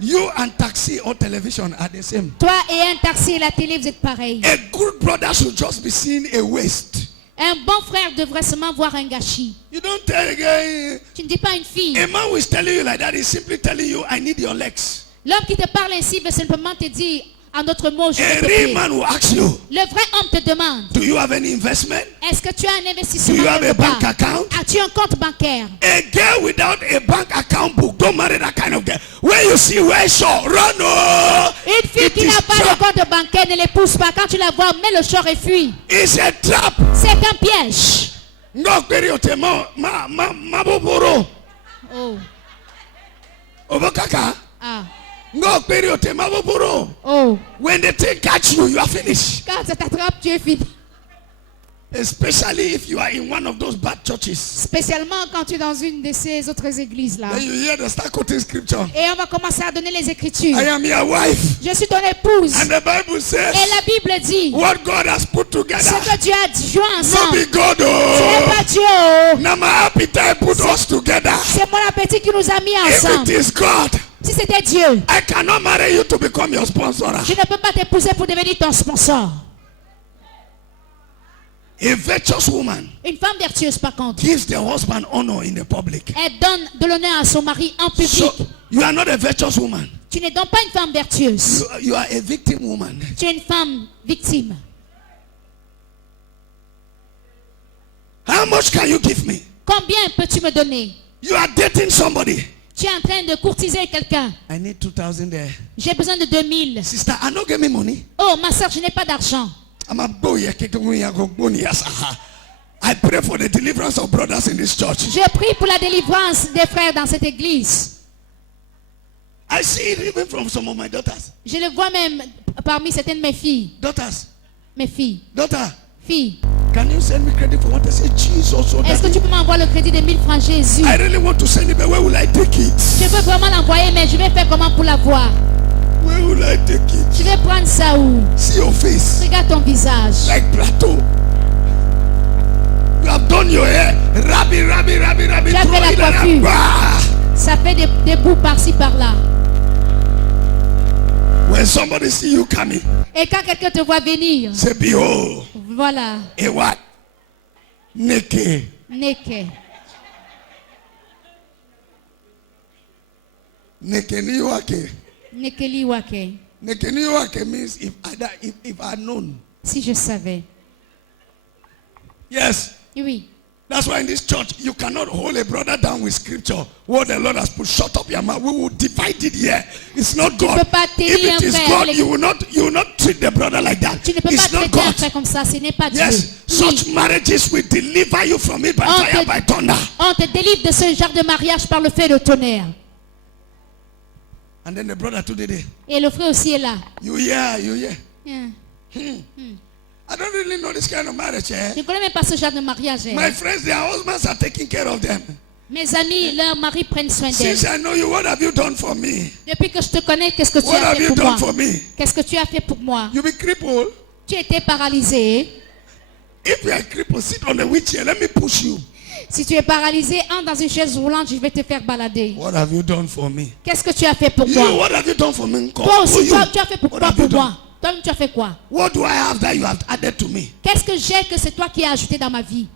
You and taxi or television are the same. Toi et un taxi et la télé, vous êtes pareils. A good brother should just be seeing a waste. Un bon frère devrait seulement voir un gâchis. You don't tell a guy. Tu ne dis pas à une fille. A man who is telling you like that is simply telling you, I need your legs. L'homme qui te parle ainsi veut simplement te dire, en d'autres mots, je A vais te real payer. man will ask you, Le vrai homme te demande, do you have any investment? est-ce que tu as un Do investissement you have a quelque part? bank account? As-tu un compte bancaire? A girl without a bank account book, don't marry that kind of girl. When you see where short, run. Oh, Une fille it qui is n'a pas de trap. compte bancaire ne l'épouse pas. Quand tu la vois, mets le short et fuis. It's a trap. C'est un piège. No periote ma boboro. Oh, Obokaka. ah, No periote ma boboro. oh. When the thing catch you, you are finished. Quand ça t'attrape, tu es fini. Especially if you are in one of those bad churches. Spécialement quand tu es dans une de ces autres églises-là. Then you hear the start quoting scripture. Et on va commencer à donner les écritures. I am your wife. Je suis ton épouse. And the Bible says, Et la Bible dit, what God has put ce together, que Dieu a joint no ensemble, be God. ce n'est Oh, pas Dieu. Oh. now my appetite put us together. C'est mon appétit qui nous a mis If it ensemble. is God, Si c'était Dieu, I cannot marry you to become your sponsor. je ne peux pas t'épouser pour devenir ton sponsor. A virtuous woman Une femme vertueuse, par contre, gives the husband honor in the public. elle donne de l'honneur à son mari en public. So you are not a virtuous woman. Tu n'es donc pas une femme vertueuse. You are a victim woman. Tu es une femme victime. How much can you give me? Combien peux-tu me donner? You are dating somebody. Tu es en train de courtiser quelqu'un. I need 2,000 there. J'ai besoin de 2000. Sister, I don't get me money. Oh, ma soeur, je n'ai pas d'argent. I'm a boy. I pray for the deliverance of brothers in this church. Je prie pour la délivrance des frères dans cette église. I see it even from some of my daughters. Je le vois même parmi certaines de mes filles. Daughters, Mes filles. daughter, Filles. can you send me credit for what I say? Jesus, so Est-ce que that tu peux m'envoyer le crédit de 1000 francs, Jésus? I really want to send it, but where will I take it? Je veux vraiment l'envoyer, mais je vais faire comment pour l'avoir? Where will I take Je it? vais prendre ça où? See your face Regarde ton visage. like plateau. You have done your hair. Rabbi. Tu as throw fait la it and coiffure. bah. Ça fait des bouts par-ci, par-là. When somebody see you coming, Et quand quelqu'un te voit venir, say, behold, voilà, a what? Naked. Neke. Nekeniwake. Nekeli wake. Nekeniwake means if I had known. Si je savais. Yes. Oui. That's why in this church you cannot hold a brother down with scripture. What the Lord has put, shut up your mouth. We will divide it here. It's not God. peux pas tenir If it un is frère God, avec- you will not treat the brother like that. Tu ne peux pas It's not traiter un God. frère comme ça. Ce n'est pas Dieu. Yes, such Oui. marriages will deliver you from it by On fire, te- by thunder. On te délivre de ce genre de mariage par le feu de tonnerre. And then the brother today, Et le frère aussi est là. you hear. Hein. I don't really know this kind of marriage. Eh? Je ne connais même pas ce genre de mariage. hein. My friends, their husbands are taking care of them. Mes amis, leurs maris prennent soin Since d'elles. I know you, what have you done for me? Depuis que je te connais, qu'est-ce que tu What as have fait you pour moi? done for me? Qu'est-ce que tu as fait pour moi? You be crippled. Tu étais paralysé. If you are crippled, sit on the wheelchair. Let me push you. Si tu es paralysé, entre dans une chaise roulante, je vais te faire balader. What have you done for me? Qu'est-ce que tu as fait pour You, moi? what have you done for me? Toi Who aussi, you? tu as fait pour What quoi have you pour done? moi? Toi, tu as fait quoi? What do I have that you have added to me? Qu'est-ce que j'ai que c'est toi qui as ajouté dans ma vie?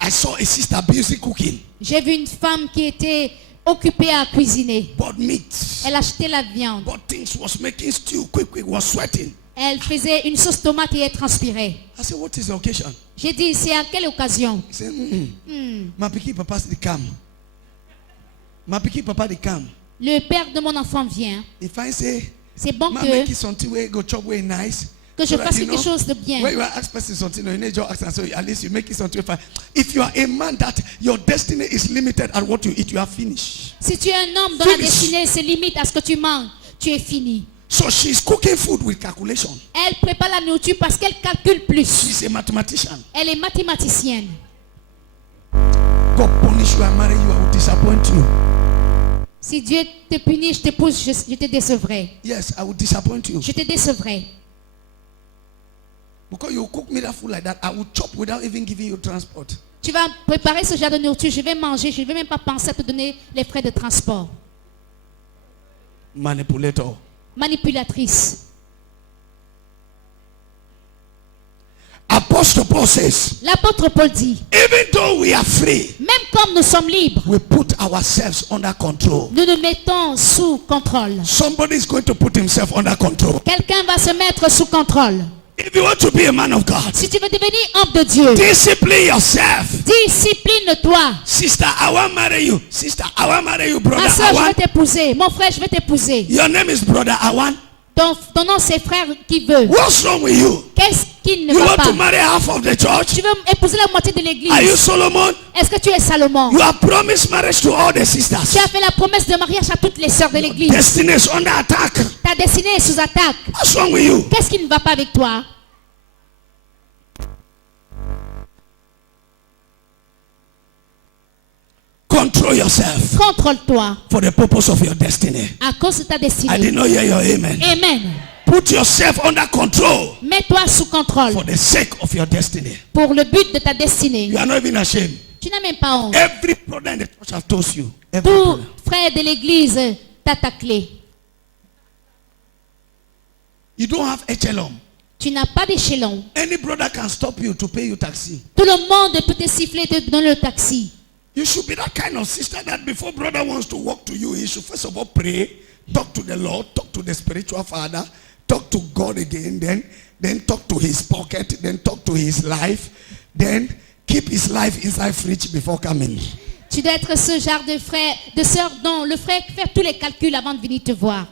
I saw a sister busy cooking, J'ai vu une femme qui était occupée à cuisiner. bought meat, Elle achetait la viande. bought things, was making stew, quick, was sweating. Elle faisait une sauce tomate et elle transpirait. I said, what is the occasion? J'ai dit, c'est à quelle occasion? He said, my picky papa they come. My picky papa they come. Le père de mon enfant vient. If I say, C'est bon ma que make it something way go chop way nice, que je So that, fasse you quelque know, chose de bien. when you are asked person something, you need your accent, so at least you make it something fine. If you are a man that your destiny is limited at what you eat, you are finished. Si tu es un homme dont la Finish. destinée se limite à ce que tu manges, tu es fini. So she's cooking food with calculation. Elle prépare la nourriture parce qu'elle calcule plus. She's a mathematician. Elle est mathématicienne. God punish you and marry you, I will disappoint you. Si Dieu te punit, je t'épouse, je te décevrai. Yes, I will disappoint you. Je te décevrai. Because you cook me that food like that, I will chop without even giving you transport. Tu vas préparer ce genre de nourriture, je vais manger, je ne vais même pas penser à te donner les frais de transport. Manipulator. Manipulatrice. Apostle Paul says, L'apôtre Paul dit, even though we are free, même comme nous sommes libres, we put ourselves under control. nous nous mettons sous contrôle. Somebody is going to put himself under control. Quelqu'un va se mettre sous contrôle. If you want to be a man of God, Si tu veux devenir homme de Dieu, discipline yourself. discipline-toi. Sister, I want to marry you. Sister, I want to marry you. Brother, Ma soeur, I je vais want. t'épouser. Mon frère, je vais t'épouser. Your name is Brother I want. Ton nom, c'est frère qui veut. What's wrong with you? Qu'est-ce qui ne You va want pas? to marry half of the church? Tu veux épouser la moitié de Are you l'église. Solomon? Est-ce que tu es Salomon? You have promised marriage to all the sisters. Tu as fait la promesse de mariage à toutes les sœurs de l'église. Destiny is under attack. Ta destinée est sous attaque. What's wrong with you? Qu'est-ce qui ne va pas avec toi? Control yourself Contrôle-toi for the purpose of your destiny. à cause de ta I did destinée. not hear your amen. Amen. Put yourself under control Mets-toi sous contrôle for the sake of your destiny. pour le but de ta destinée. You are not even ashamed. Tu n'as même pas honte. Every brother in the church have told you. Every Tout brother. frère de l'église t'a taclé. You don't have HLM. Tu n'as pas d'échelon. Any brother can stop you to pay you taxi. Tout le monde peut te siffler et te donner le taxi. You should be that kind of sister that before brother wants to walk to you, he should first of all pray, talk to the Lord, talk to the spiritual father, talk to God again, then talk to his pocket, then talk to his life, then keep his life inside fridge before coming. Tu dois être ce genre de frère, de sœur dont le frère fait tous les calculs avant de venir te voir.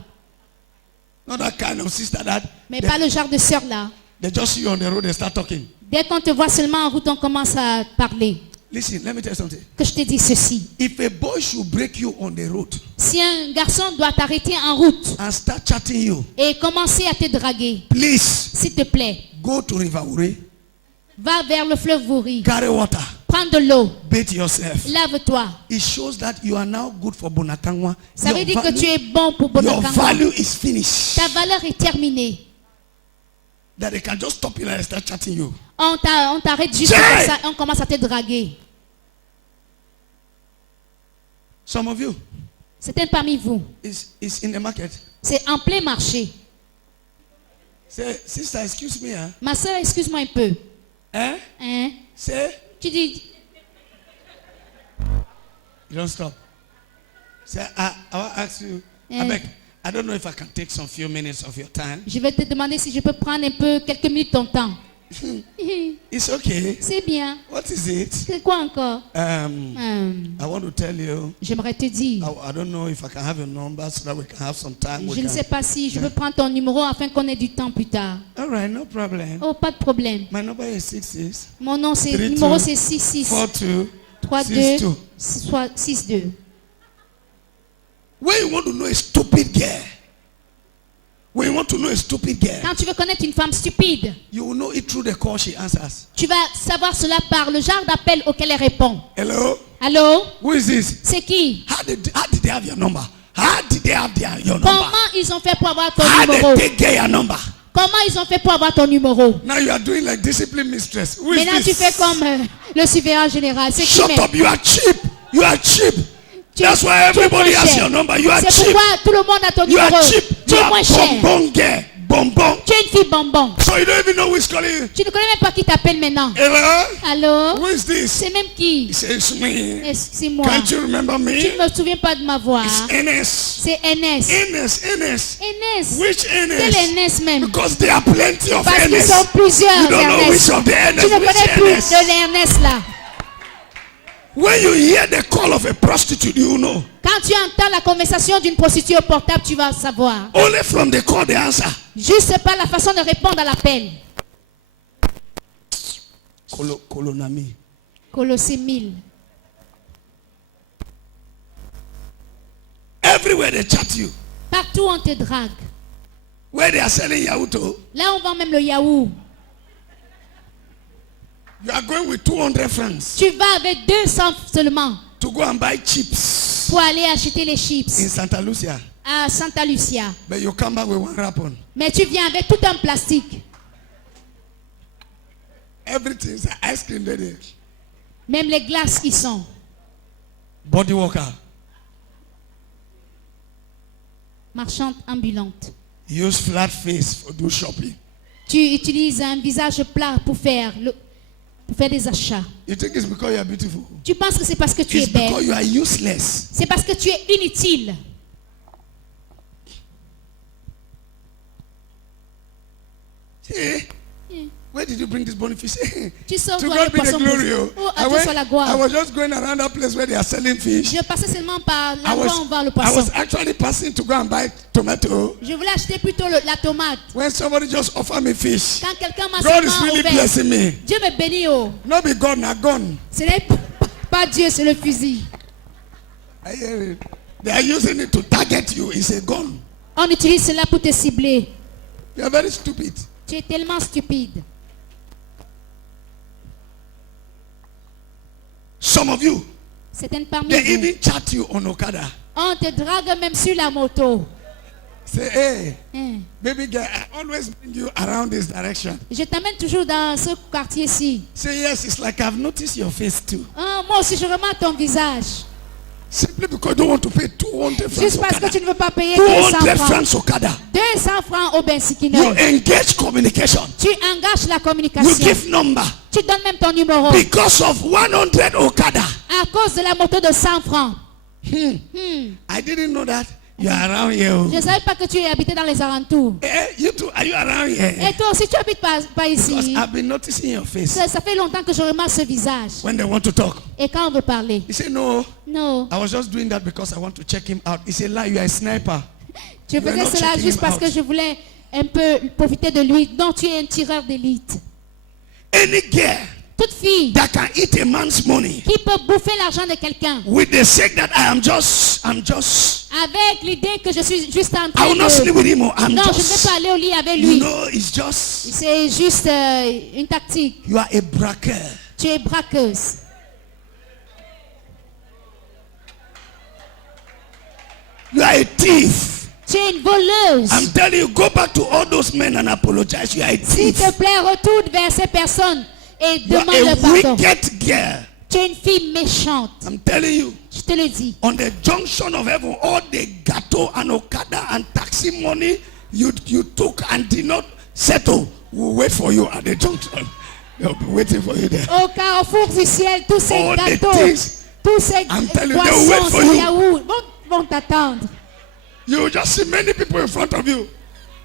Not that kind of sister that Mais pas le genre de sœur là. they just see you on the road and start talking. Dès qu'on te voit seulement en route, on commence à parler. Listen, let me tell you something. Que je te dis ceci. If a boy should break you on the road Si un garçon doit t'arrêter en route and start chatting you, et commencer à te draguer, please s'il te plaît, go to River Uri, va vers le fleuve Vouri. carry water, Prends de l'eau. bathe yourself. Lave-toi. It shows that you are now good for Bonakangwa. Ça veut dire que value- tu es bon pour Your Bonakangwa. value is finished. Ta valeur est terminée. That they can just stop you and start chatting you. On t'arrête juste Tiens! comme ça, on commence à te draguer. Some of you Certains parmi vous, is in the market. c'est en plein marché. Say, sister, excuse me, huh? Ma soeur, excuse-moi un peu. Eh? Hein? Say, Tu dis, you don't stop. Say, I will ask you. I beg. I don't know if I can take some few minutes of your time. je vais te demander si je peux prendre un peu, quelques minutes de ton temps. It's okay. C'est bien. What is it? C'est quoi encore? I want to tell you. J'aimerais te dire. I don't know if I can have your number so that we can have some time. Je ne sais pas si je peux prendre ton numéro afin qu'on ait du temps plus tard. All right, no problem. Oh, pas de problème. My number is 66 Mon nom, c'est 32 numéro, c'est 66 42 32 62. 62. When you want to know a stupid girl, when you want to know a stupid girl, Quand tu veux connaître une femme stupide, you will know it through the call she answers. tu vas savoir cela par le genre d'appel auquel elle répond. Hello? Allô? Who is this? C'est qui? How did they have your number? How did they have your number? Comment ils ont fait pour avoir ton How numéro? did they get your number? Comment ils ont fait pour avoir ton numéro? Now you are doing like discipline mistress. Who is Maintenant, tu this? fais comme le surveillant général. C'est qui Shut même? up, you are cheap. You are cheap. Tu That's es- why tu es everybody moins has cher. your number. You are C'est cheap. pourquoi tout le monde a ton You numéro. are cheap. Tu You es are moins cher. bonbon girl. Bonbon. Tu es une fille bonbon. So you don't even know who is calling you. Tu ne connais même pas qui t'appelle maintenant. Hello? Allô? Who is this? C'est même qui? He says me. C'est moi. Can't you remember Tu me? ne me souviens pas de ma voix. It's Enes. C'est Enes. Enes. Enes. Which Quel Enes? Enes même? Because there are plenty of Parce qu'ils Enes. sont plusieurs You don't know Ernest. which of the Enes. Tu ne Which connais plus Enes? de l'Ernest là. When you hear the call of a prostitute, you know. Quand tu entends la conversation d'une prostituée au portable, tu vas savoir. Only from the call, the answer. Juste par la façon de répondre à l'appel. Kolonami. Colossiens 1000. Everywhere they chat you. Partout on te drague. Where they are selling Yahuto, Là on vend même le Yahoo. you are going with 200 francs Tu vas avec 200 seulement to go and buy chips pour aller acheter les in chips Santa Lucia. à Santa Lucia. But you come back with one wrapper. Mais tu viens avec tout un plastique. Everything is ice cream there. Même les glaces qui sont. Body worker. Marchande ambulante. Use flat face for do shopping. Tu utilises un visage plat pour faire des achats. You think it's because you are beautiful? Tu penses que c'est parce que tu es It's because belle. you are useless. C'est parce que tu es inutile. Hey, where did you bring this bony fish? Tu sors To voir God le be the poisson glory. bouilli. Oh, à I, Dieu soit la I gloire. was just going around that place where they are selling fish. Je passais seulement par I l'endroit où on vend le was poisson. actually passing to go and buy tomato. Je voulais acheter plutôt la tomate. When somebody just offered me fish. Quand quelqu'un m'a God is seulement really offert, blessing me. Dieu me bénit. Oh. Not be God, not gone. Ce n'est pas Dieu, c'est le fusil. I hear it. They are using it to target you. It's a gun. On utilise cela pour te cibler. You are very stupid. Tu es tellement stupide. Some of you, Certaines parmi they vous, even chat you on Okada. on te drague même sur la moto. Say, hey, Hein. baby girl, I always bring you around this direction. Je t'amène toujours dans ce quartier-ci. Say, yes, it's like I've noticed your face too. Ah, moi aussi, je remarque ton visage. Simply because you don't want to pay 200 francs Juste parce que Okada. tu ne veux pas payer 200 200 francs. francs Okada. 200 francs au You Bensikino. engage communication. Tu engages la You communication. give number. Tu donnes même ton numéro. Because of 100 Okada. À cause de la moto de 100 francs. I didn't know that. You are around here. Je ne savais pas que tu habitais dans les alentours. Eh, you too, are you around here? Et toi aussi, tu habites pas Because ici. I've been noticing your face Ça fait longtemps que je remarque ce visage. when they want to talk. Et quand on veut parler, He said, no, non. I was just doing that because I want to check him out. He said, lie, you are a sniper. Je You are faisais not cela checking juste him parce que out. je voulais un peu profiter de lui. Non, tu es un tireur d'élite. Any girl Toute fille that can eat a man's money qui peut bouffer l'argent de quelqu'un with the sake that I'm just, avec l'idée que je suis juste en I train will not sleep de... with him. Or I'm Non, je ne vais just, pas aller au lit avec you lui. know, it's just, C'est juste une tactique. you are a braqueur. Tu es braqueuse. You are a thief. Tu es une voleuse. I'm telling you, go back to all those men and apologize. You are a S'il thief. te plaît, retourne vers ces personnes et You are demande a pardon. wicked girl. Tu es une fille méchante. I'm telling you, Je te le dis. on the junction of heaven, all the gato and Okada and taxi money you took and did not settle will wait for you at the junction. They'll be waiting for you there. Au carrefour du ciel, tous ces All the gâteaux, things, tous ces I'm telling you, they'll wait boissons, for ces you. yaourts vont t'attendre. You will just see many people in front of you.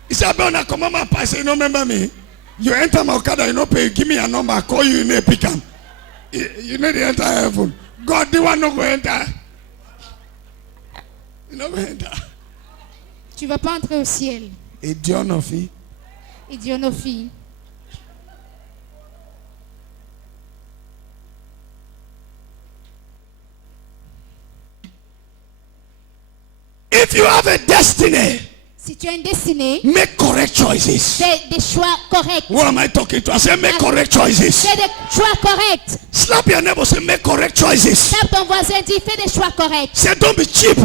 He said, "Abena, come on, my I say, you don't remember me? You enter my Okada, you know, pay, give me a number, I call you, you need pick him. You need to enter heaven. God, the one not go enter. You not go enter. Tu vas pas entrer au ciel. A John of it. Idionophie. If you have a destiny, Si tu as une destinée, make correct choices. fais des choix corrects. What am I talking to? I say make correct choices. Fais des choix corrects. Slap your neighbor, say make correct choices. Tape ton voisin, dis fais des choix corrects. Say don't be cheap.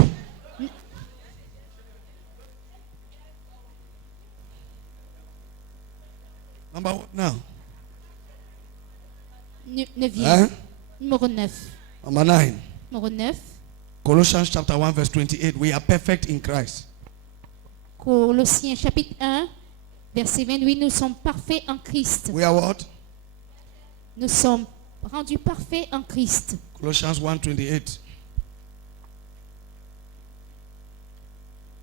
Number what now? Neuvième. Hein? Numéro 9. Number 9. Numéro 9. Colossians chapter 1 verse 28. We are perfect in Christ. Colossiens chapitre 1, verset 28. Nous sommes parfaits en Christ. We are what? Nous sommes rendus parfaits en Christ. Colossians 1:28.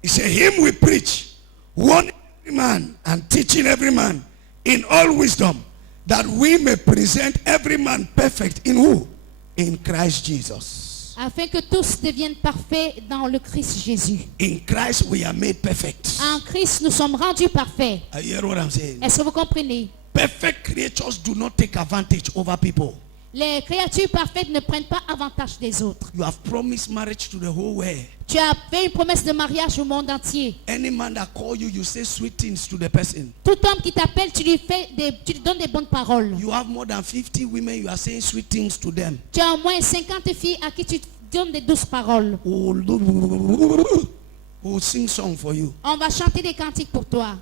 He said, him we preach, warning every man and teaching every man in all wisdom, that we may present every man perfect in who? in Christ Jesus. afin que tous deviennent parfaits dans le Christ Jésus. In Christ we are made perfect. En Christ, nous sommes rendus parfaits. I hear what I'm saying. Est-ce que vous comprenez? Perfect creatures do not take advantage over people. Les créatures parfaites ne prennent pas avantage des autres. You have promised marriage to the whole world. Tu as fait une promesse de mariage au monde entier. Any man that call you, you say sweet things to the person. Tout homme qui t'appelle, tu lui donnes des bonnes paroles. You have more than 50 women, you are saying sweet things to them. Tu as au moins 50 filles à qui tu donnes des douces paroles. We'll sing song for you. On va chanter des cantiques pour toi.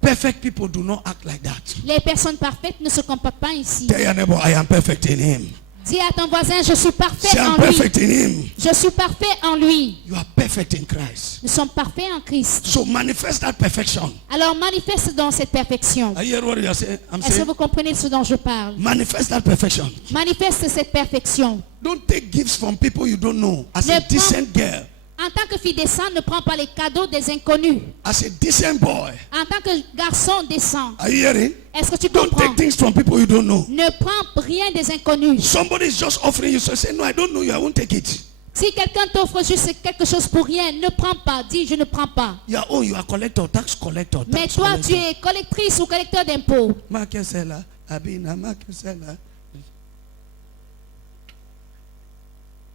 Perfect people do not act like that. Les personnes parfaites ne se comportent pas ici. Tell your neighbor, I am perfect in him. Dis à ton voisin, je suis parfait Say, en I'm lui. perfect in him. Je suis parfait en lui. You are perfect in Christ. Nous sommes parfaits en Christ. So manifest that perfection. Alors manifeste donc cette perfection. I hear what you are saying. I'm Est-ce que saying, vous comprenez ce dont je parle? manifest that perfection. Manifeste cette perfection. Don't take gifts from people you don't know. As a Ne decent girl, En tant que fille décente, ne prends pas les cadeaux des inconnus. as a decent boy. En tant que garçon décent, Are you hearing? est-ce que tu Don't comprends? take things from people you don't know. Ne prends rien des inconnus. Somebody is just offering you, so say, no, I don't know you, I won't take it. Si quelqu'un t'offre juste quelque chose pour rien, ne prends pas. Dis, je ne prends pas. You are collector, tax collector. Mais Tax toi, collector. tu es collectrice ou collecteur d'impôts. Makesela, Abina, Makesela.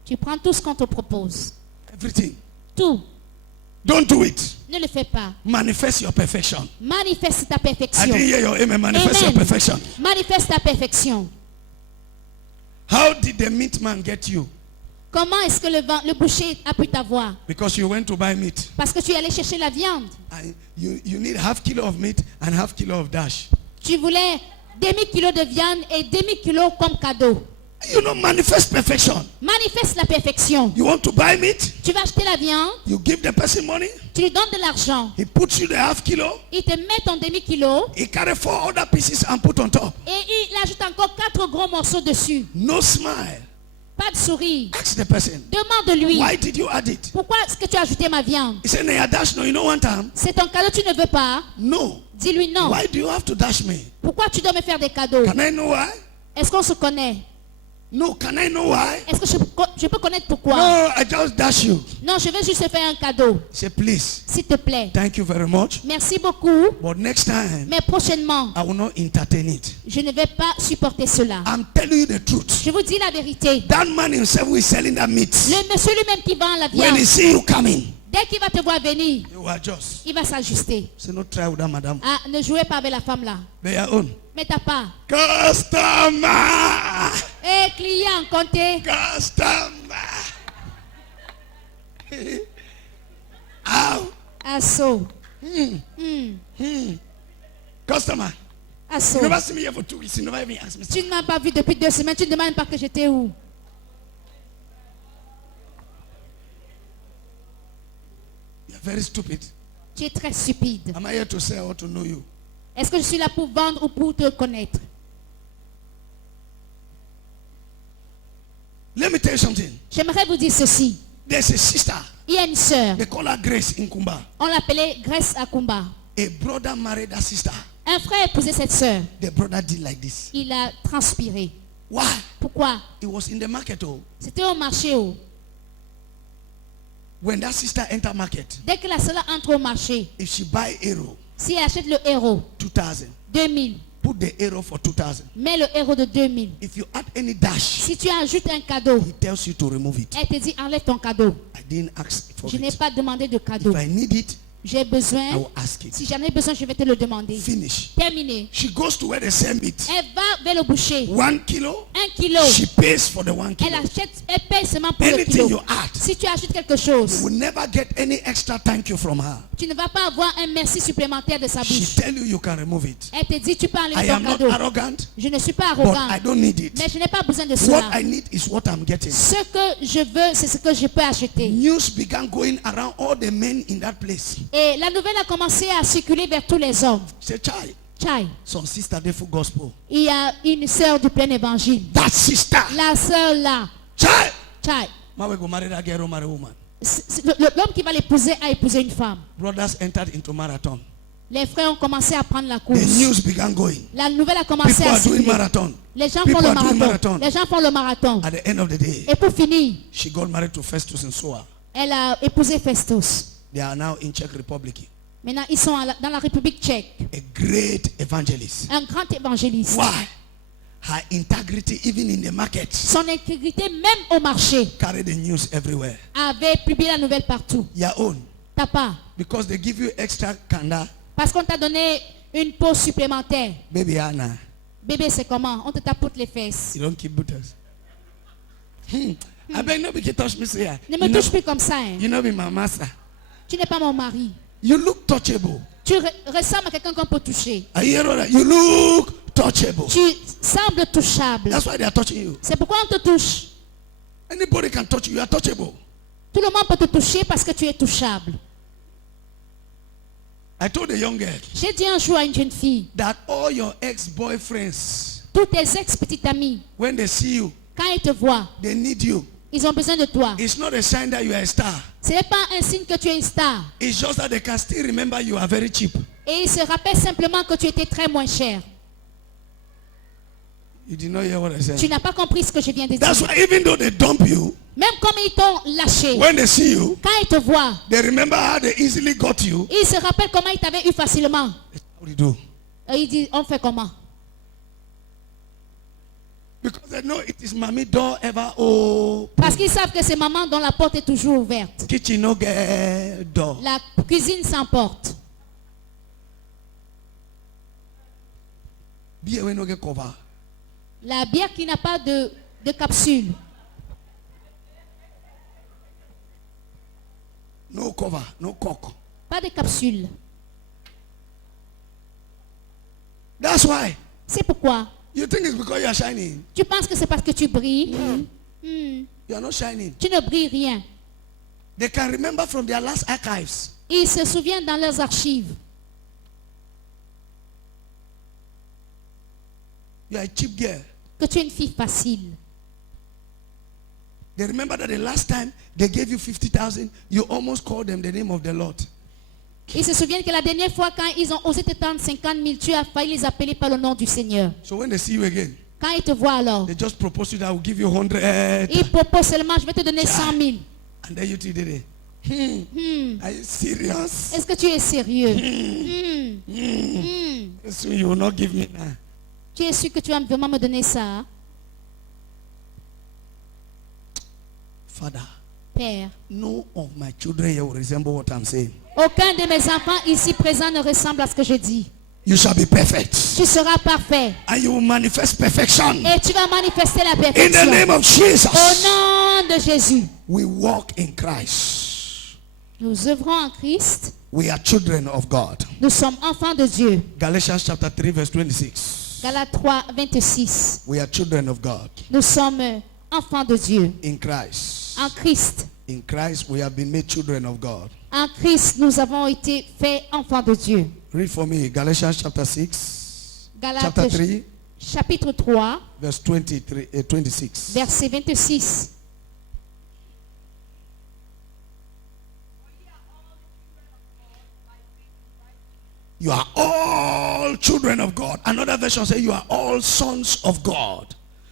Tu prends tout ce qu'on te propose. Everything. Tout. Don't do it. Ne le fais pas. Manifest your perfection. Manifeste ta I perfection. didn't hear your amen. Manifest your Amen. perfection. Manifeste ta perfection. How did the meat man get you? Comment est-ce que le boucher a pu t'avoir? Because you went to buy meat. Parce que tu es allé chercher la viande. And you need half kilo of meat and half kilo of dash. Tu voulais demi-kilo de viande et demi-kilo comme cadeau. You know, manifest perfection. Manifeste la perfection. You want to buy meat? Tu vas acheter la viande, You give the person money. tu lui donnes de l'argent. He puts you the half kilo. Il te met ton demi-kilo He carry 4 other pieces and put on top. et il ajoute encore 4 gros morceaux dessus. No smile. Pas de sourire. Ask the person. Demande-lui, Why did you add it? pourquoi est-ce que tu as ajouté ma viande? He said, "Naya dash no, you know one time." C'est ton cadeau, tu ne veux pas? No. Dis-lui non. Why do you have to dash me? Pourquoi tu dois me faire des cadeaux? Can I know why? Est-ce qu'on se connaît? No. Can I know why? Est-ce que je peux connaître pourquoi? No, I just dash you. Non, je vais juste te faire un cadeau. Say, please. S'il te plaît. Thank you very much. Merci beaucoup. But next time, Mais prochainement, I will not entertain it. je ne vais pas supporter cela. I'm telling you the truth. Je vous dis la vérité. That man himself who is selling that meat, Le monsieur lui-même qui vend la when viande, he see you coming, dès qu'il va te voir venir, you are just. il va s'ajuster. Say, no try with that madam. Ah, ne jouez pas avec la femme là. Be your own. Mais t'as pas. Customer. Eh, client, comptez. Customer. Ow. Assaut. Customer. Assaut. You never see me here for 2 weeks. You never even ask me. Tu ne m'as pas vu depuis 2 semaines. Tu ne demandes pas que j'étais où. You're very stupid. Tu es très stupide. Am I here to sell or to know you? Est-ce que je suis là pour vendre ou pour te connaître? Let me tell you something. J'aimerais vous dire ceci. There's a sister. Il y a une sœur. They call her Grace in Kumba. On l'appelait Grace Akumba. A brother married that sister. Un frère épousait cette sœur. The brother did like this. Il a transpiré. Why? Pourquoi? It was in the market. Oh. C'était au marché. Oh. When that sister enter market, Dès que la sœur entre au marché, if she buy arrow, si elle achète le héros, 2,000. 2000. Put the arrow for 2,000. Mets le héros de 2000. If you add any dash, Si tu ajoutes un cadeau, he tells you to remove it. elle te dit enlève ton cadeau. I didn't ask for Je n'ai it. pas demandé de cadeau. If I need it, J'ai I besoin. will ask it. Si j'en ai besoin, je vais te le demander. Finish. Terminé. She goes to where they sell meat. Elle va vers le boucher. 1 kilo. 1 kilo. She pays for the 1 Elle kilo. achète, elle paye seulement pour le Anything kilo. you add, Si tu ajoutes quelque you chose, will never get any extra thank you from her. tu ne vas pas avoir un merci supplémentaire de sa She bouche. tell you you can remove it. Elle te dit tu peux I enlever am ton not cadeau. arrogant, Je ne suis pas but arrogant, I don't need it. mais je n'ai pas besoin de What cela. I need is what I'm getting. Ce que je veux, c'est ce que je peux acheter. News began going around all the men in that place. Et la nouvelle a commencé à circuler vers tous les hommes. Say, child, Chai, some sister there for gospel. il y a une sœur du plein évangile. That sister, La sœur là, child. Chai, Now we go marry that girl or marry a woman. l'homme qui va l'épouser a épousé une femme. Brothers entered into marathon. Les frères ont commencé à prendre la The course. news began going. La nouvelle a commencé People à are doing circuler. marathon. Les gens People font le are doing marathon. marathon. Les gens font le marathon. At the end of the day, Et pour finir, she got married to Festus in Soa. elle a épousé Festus. They are now in Czech Republic. Maintenant, ils sont dans la République tchèque. A great evangelist. Un grand évangéliste. Why? Her integrity, even in the market, Son intégrité, même au marché, carry the news everywhere. avait publié la nouvelle partout. Your own. T'as pas. Because they give you extra kanda. Parce qu'on t'a donné une pause supplémentaire. Baby Anna, Bébé, c'est comment? On te tapote les fesses. you don't keep butters. I beg nobody can touch me, say. Ne me touche plus comme ça. Hein. You know be my master. Tu n'es pas mon mari. You look touchable. Tu ressembles à quelqu'un qu'on peut toucher. I hear all that. You look touchable. Tu sembles touchable. That's why they are touching you. C'est pourquoi on te touche. Anybody can touch you. You are touchable. Tout le monde peut te toucher parce que tu es touchable. I told a young girl J'ai dit un jour à une jeune fille, that all your ex-boyfriends, tous tes ex-petites amies, when they see you, quand ils te voient, they need you. ils ont besoin de toi. It's not a sign that you are a star. Ce n'est pas un signe que tu es une star. It's just that they can still remember you are very cheap. Et ils se rappellent simplement que tu étais très moins cher. You did not hear what I said. Tu n'as pas compris ce que je viens de That's dire. why even though they dump you, Même comme ils t'ont lâché, when they see you, quand ils te voient, they remember how they easily got you. ils se rappellent comment ils t'avaient eu facilement. What do you do? Et ils disent, on fait comment? Because they know it is mommy door ever open. Parce qu'ils savent que c'est maman dont la porte est toujours ouverte. Kitchen no get door. La cuisine sans porte. Beer we no get cover. La bière qui n'a pas de capsule. No cover, no cork. Pas de capsule. That's why. C'est pourquoi. You think it's because you are shining. Tu penses que c'est parce que tu brilles? You are not shining. Tu ne brilles rien. They can remember from their last archives. Ils se souviennent dans leurs archives. You are a cheap girl. Que tu es une fille facile. They remember that the last time they gave you 50,000, you almost called them the name of the Lord. Ils se souviennent que la dernière fois quand ils ont osé te tendre 50 000, tu as failli les appeler par le nom du Seigneur. So when they see you again, Quand ils te voient alors, they just propose to you that I will give you 100. ils proposent seulement, je vais te donner 100 000. And then you did it. Are you serious? Est-ce que tu es sérieux? So you will not give me now. Tu es sûr que tu vas vraiment me donner ça? Father, Père, no of my children here will resemble what I'm saying. aucun de mes enfants ici présents ne ressemble à ce que je dis. You shall be perfect. Tu seras parfait. And you will manifest perfection. Et tu vas manifester la In the perfection. name of Jesus. Au nom de Jésus. We walk in Christ. Nous œuvrons en Christ. We are children of God. Nous sommes enfants de Dieu. Galatians chapter 3 verse 26. Galates 3, 26. We are children of God. Nous sommes enfants de Dieu. In Christ. En Christ. In Christ we have been made children of God. En Christ, nous avons été faits enfants de Dieu. Read for me Galatians chapter 6. Galates Chapter 3 chapitre 3, verse 26. verset 26. You are all children of God. Another version says you are all sons of God.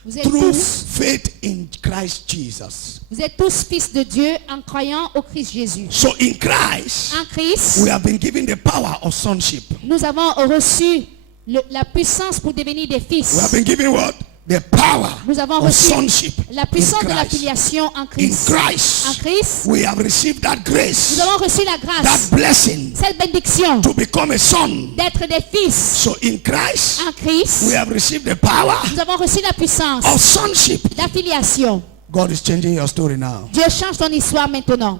Vous êtes Through tous, faith in Christ Jesus. vous êtes tous fils de Dieu en croyant au Christ Jésus. So in Christ, En Christ, we have been given the power of sonship. nous avons reçu la puissance pour devenir des We have fils. been given what? The power Nous avons of reçu sonship. la puissance in de la Christ. filiation en In Christ. En Christ, Christ, we have received that nous grace, avons reçu la that grâce, blessing cette bénédiction to become a son. d'être des fils. So in Christ, En Christ, we have received the power nous avons reçu la puissance of sonship. d'affiliation. God is changing your story now. Dieu change ton histoire maintenant.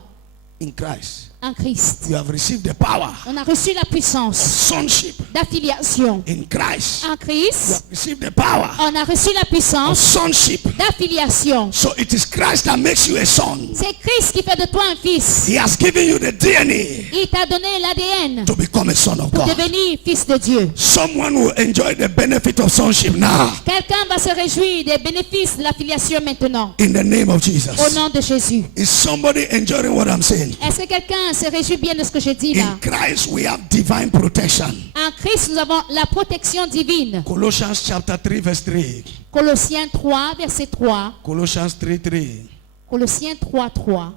In Christ, En Christ, you have received the power on a reçu la of puissance sonship. d'affiliation. In Christ, En you Christ, have received the power on a reçu la of puissance sonship. d'affiliation. So it is Christ that makes you a son. C'est Christ qui fait de toi un fils. He has given you the DNA Il t'a donné l'ADN to become a son of pour God. devenir fils de Dieu. Someone will enjoy the benefit of sonship now. Quelqu'un va se réjouir des bénéfices de l'affiliation maintenant. In the name of Au Jesus. nom de Jésus. Is somebody enjoying what I'm saying? Est-ce que quelqu'un 1 se réjouit bien de ce que je dis là. In Christ we have divine protection. En Christ, nous avons la protection divine. Colossians chapter 3 verse 3. Colossiens 3, verset 3. Colossians 3:3. Colossiens 3, 3.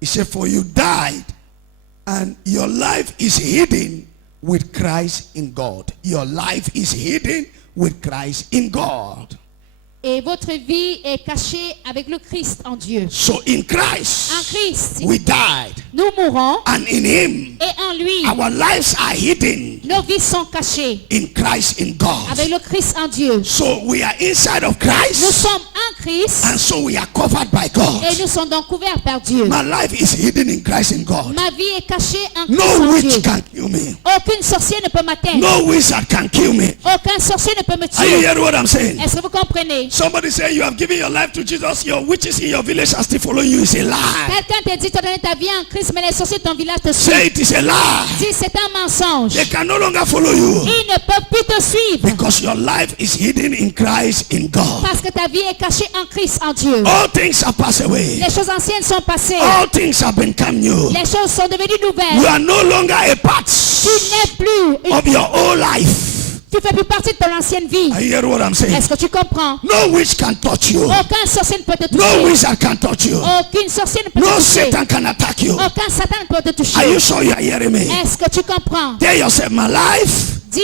He said, for you died, and your life is hidden with Christ in God. Your life is hidden with Christ in God. Et votre vie est cachée avec le Christ en Dieu. So in Christ, En Christ, we died, nous mourons and in Him, et en lui, our lives are hidden nos vies sont cachées in Christ in God. avec le Christ en Dieu. So we are inside of Nous Christ, sommes en Christ and so we are covered by God. et nous sommes donc couverts par Dieu. My life is hidden in Christ in God. Ma vie est cachée en Christ No en witch Dieu. can kill me. Aucune sorcière ne peut m'atteindre. No wizard can kill me. Aucun sorcier ne peut me Are you tuer. hearing what I'm saying? Est-ce que vous comprenez? Somebody say you have given your life to Jesus. Your witches in your village are still following you. It's a lie. Quelqu'un te dit tu as donné ta vie en Christ, mais les sorciers de ton village te Say suivent. it is a lie. Dis c'est un mensonge. They can no longer follow you Ils ne peuvent plus te suivre because your life is hidden in Christ in God. parce que ta vie est cachée en Christ en Dieu. All things have passed away. Les choses anciennes sont passées. All things have become new. Les choses sont devenues You nouvelles. are no longer a part Tu n'es plus, of your old life. tu fais plus partie de ton ancienne vie. Are you hearing what I'm saying? Est-ce que tu comprends? No witch can touch you. Aucun sorcier ne peut te No toucher. wizard can touch you. Aucune sorcière ne peut No te toucher. Satan can attack you. Aucun Satan ne peut te Are you toucher. sure you are hearing me? Est-ce que tu comprends? Tell yourself, my life Dis,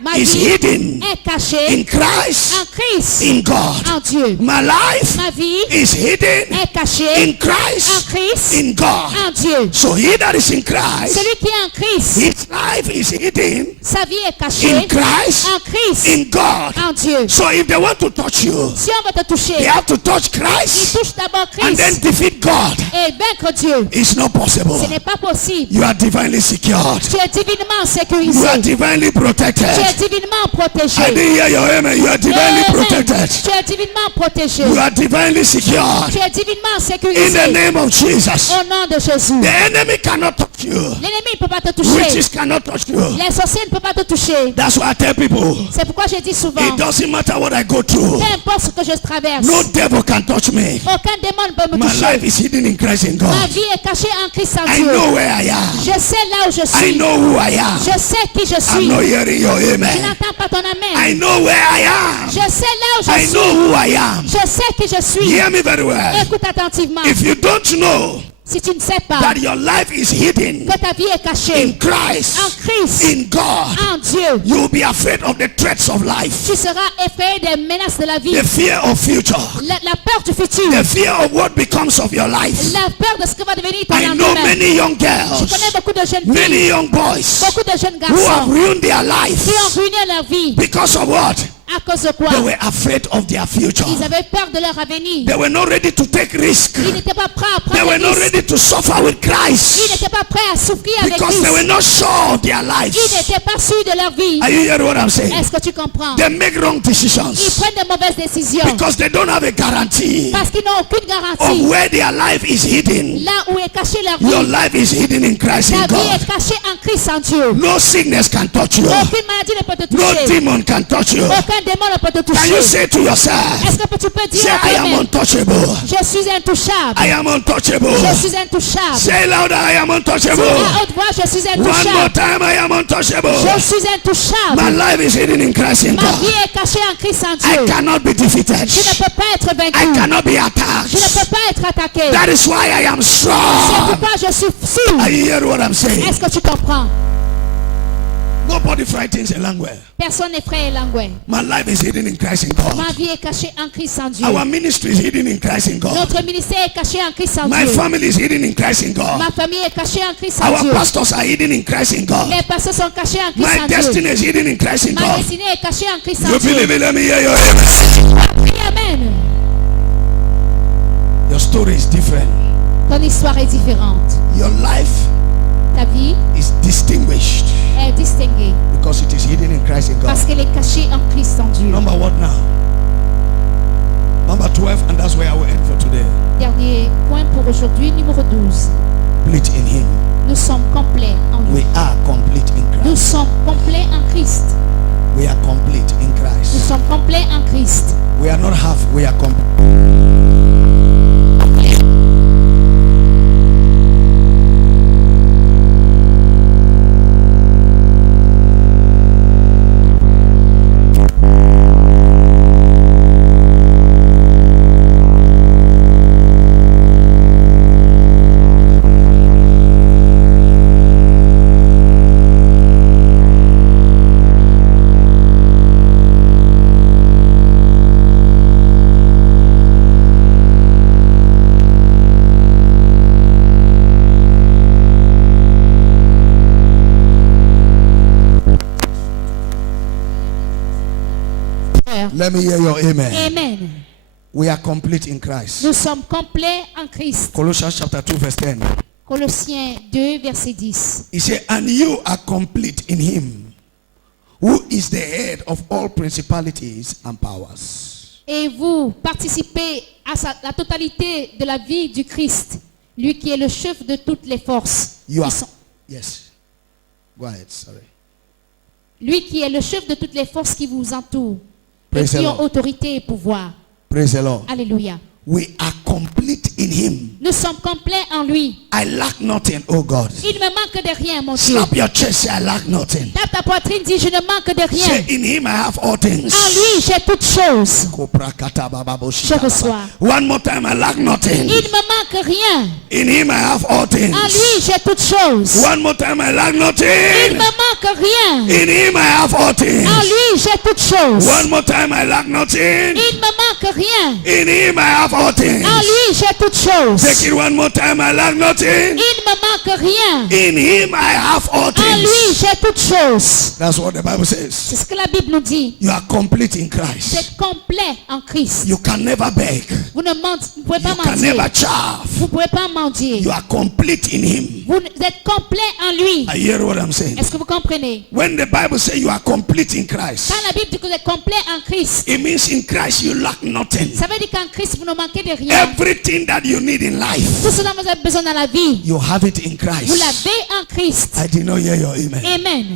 ma is vie hidden est cachée in Christ en Christ, in God. en Dieu. My life Ma vie is hidden est cachée in en Christ Christ, in God. en Dieu. So he that is in Christ, Celui qui est en Christ, his life is hidden sa vie est in cachée Christ en Christ, in God. en Dieu. So if they want to touch you, Si on veut te they toucher, have to touch il Christ touche d'abord and then Christ defeat God. et vaincre Dieu. It's not possible. Ce n'est pas possible. You are divinely secured. Tu es divinement You sécurisé. are divinely Tu es protected. divinement I protégé. didn't hear your amen. You are divinely Amen. protected. Tu es divinement protégé. You are divinely secured. Tu es divinement In the sécurisé. name of Jesus. Au nom de Jésus. The enemy cannot touch you. L'ennemi ne peut pas te toucher. Witches cannot touch you. Les sorciers ne peuvent pas te toucher. That's why I tell people, C'est pourquoi je dis souvent, it doesn't matter what I go through. peu importe ce que je traverse, No devil can touch me. aucun démon ne peut me My life toucher. is hidden in Christ in Ma God. vie est cachée en Christ en I Dieu. know where I am. Je sais là où je I suis. know who I am. Je sais qui je I'm suis. not hearing your Je amen. n'entends pas ton I amen. know where I am. Je sais là où je I suis. know who I am. Je sais qui je suis. Hear me very well. Écoute attentivement. If you don't know Si tu ne sais pas that your life is hidden que ta vie est in cachée Christ, en Christ, in God, en Dieu, you will be afraid of the threats of life, tu seras effrayé des menaces de la vie, the fear of future, la peur du futur, the fear of what becomes of your life. la peur de ce que va devenir ton I know lendemain. many young Je girls, connais beaucoup de jeunes many filles, young boys beaucoup de jeunes who have garçons ruined their qui life ont ruiné leur vie. because of what? À cause de quoi? They were afraid of their future. Ils avaient peur de leur avenir. They were not ready to take risk. Ils n'étaient pas prêts à They prendre were des not risques. ready to suffer with Ils Christ n'étaient pas prêts à souffrir avec because they were Christ. not sure of their Ils lives. n'étaient pas sûrs de leur vie. Are you hearing what I'm saying? Est-ce que tu comprends? They make wrong Ils decisions prennent de mauvaises décisions because they don't have a guarantee parce qu'ils n'ont aucune of garantie. where their life is hidden. Là où est cachée leur Your vie, life is hidden in Christ in ta vie God. est cachée en Christ en Dieu. No sickness can touch you. Aucune maladie ne peut te No toucher. demon can touch you. Aucun démon ne peut te Can you toucher. say to yourself, Est-ce que tu peux dire say, à I am toi-même, untouchable. je suis intouchable. I am untouchable. Je suis intouchable. Say louder, I am untouchable. À haute voix, je suis One more intouchable. time, I am untouchable. Je suis intouchable. My life is hidden in Christ in Ma God. vie est cachée en Christ en I Dieu. cannot be defeated. Je ne peux pas être I vaincu. cannot be Je ne attacked. peux pas être attaqué. That is why I am C'est strong. pourquoi je suis sûr. Are you hearing what I'm saying? Est-ce que tu comprends? Nobody frightens a language. Personne n'effraie l'angoisse. My life is hidden in Christ in God. Ma vie est cachée en Christ en Dieu. Our ministry is hidden in Christ in God. Notre ministère est caché en Christ en My Dieu. family is hidden in Christ in God. Ma famille est cachée en Christ en Our Dieu. pastors are hidden in Christ in God. Les pasteurs sont cachés en Christ My en Dieu. destiny is hidden in Christ in Ma God. destinée est cachée en Christ You en Dieu. believe it? Let me hear your amen. Oui, amen. Your story is different. Ton histoire est différente. Your life Ta vie is distinguished est distinguée because it is hidden in Christ in God. parce qu'elle est cachée en Christ en Dieu. Number what now? Number 12, and that's where I will end for today. Dernier point pour aujourd'hui, numéro 12. Complete in Him. Nous sommes complets en lui. We are complete in Nous Christ. sommes complets en Christ. We are complete in Nous Christ. sommes complets en Christ. We are not half, we are complete. Let me hear your amen. Amen. We are complete in Christ. Nous sommes complets en Christ. Colossians chapter 2 verse 10. Colossiens 2, verset 10. He said, and you are complete in him, who is the head of all principalities and powers. Et vous participez à la totalité de la vie du Christ, lui qui est le chef de toutes les forces. You are, Qui sont- yes. Go ahead, sorry. Lui qui est le chef de toutes les forces qui vous entourent, et Praise the qui ont Lord. autorité et pouvoir. Praise the Lord. Alléluia. We are complete in him. Nous sommes complets en lui. I lack nothing, oh God. Il ne me manque de rien, mon Dieu. Slap your chest, say I lack nothing. Tape ta poitrine, dis je ne manque de rien. Say in him I have all things. En lui, j'ai toutes choses. Je reçois. One more time, I lack nothing. Il ne me manque rien. In him I have all things. En lui, j'ai toutes choses. One more time, I lack Il ne nothing. me manque rien. In him I have all things. En lui, j'ai toutes choses. One more time, I lack nothing. Il ne me manque rien. In him I have all things. En lui, j'ai toutes choses. Take it one more time, I lack nothing. Il ne me manque rien. In him I have all En lui, things. j'ai toutes choses. That's what the Bible says. C'est ce que la Bible nous dit. You are complete in Vous Christ. êtes complet en Christ. You can never beg. Vous ne pouvez pas You can never mentir. chaff. Vous ne pouvez pas mentir. You are complete in him. Vous êtes complet en lui. I hear what I'm saying. Est-ce que vous comprenez? When the Bible says you are complete in Christ, Quand la Bible dit que vous êtes complet en Christ, it means in Christ you lack nothing. ça veut dire qu'en Christ, vous ne manquez de rien. Everything that you need in life, Tout ce dont vous avez besoin dans la vie, you have it in vous Christ. l'avez en Christ. I did not hear your amen. Amen.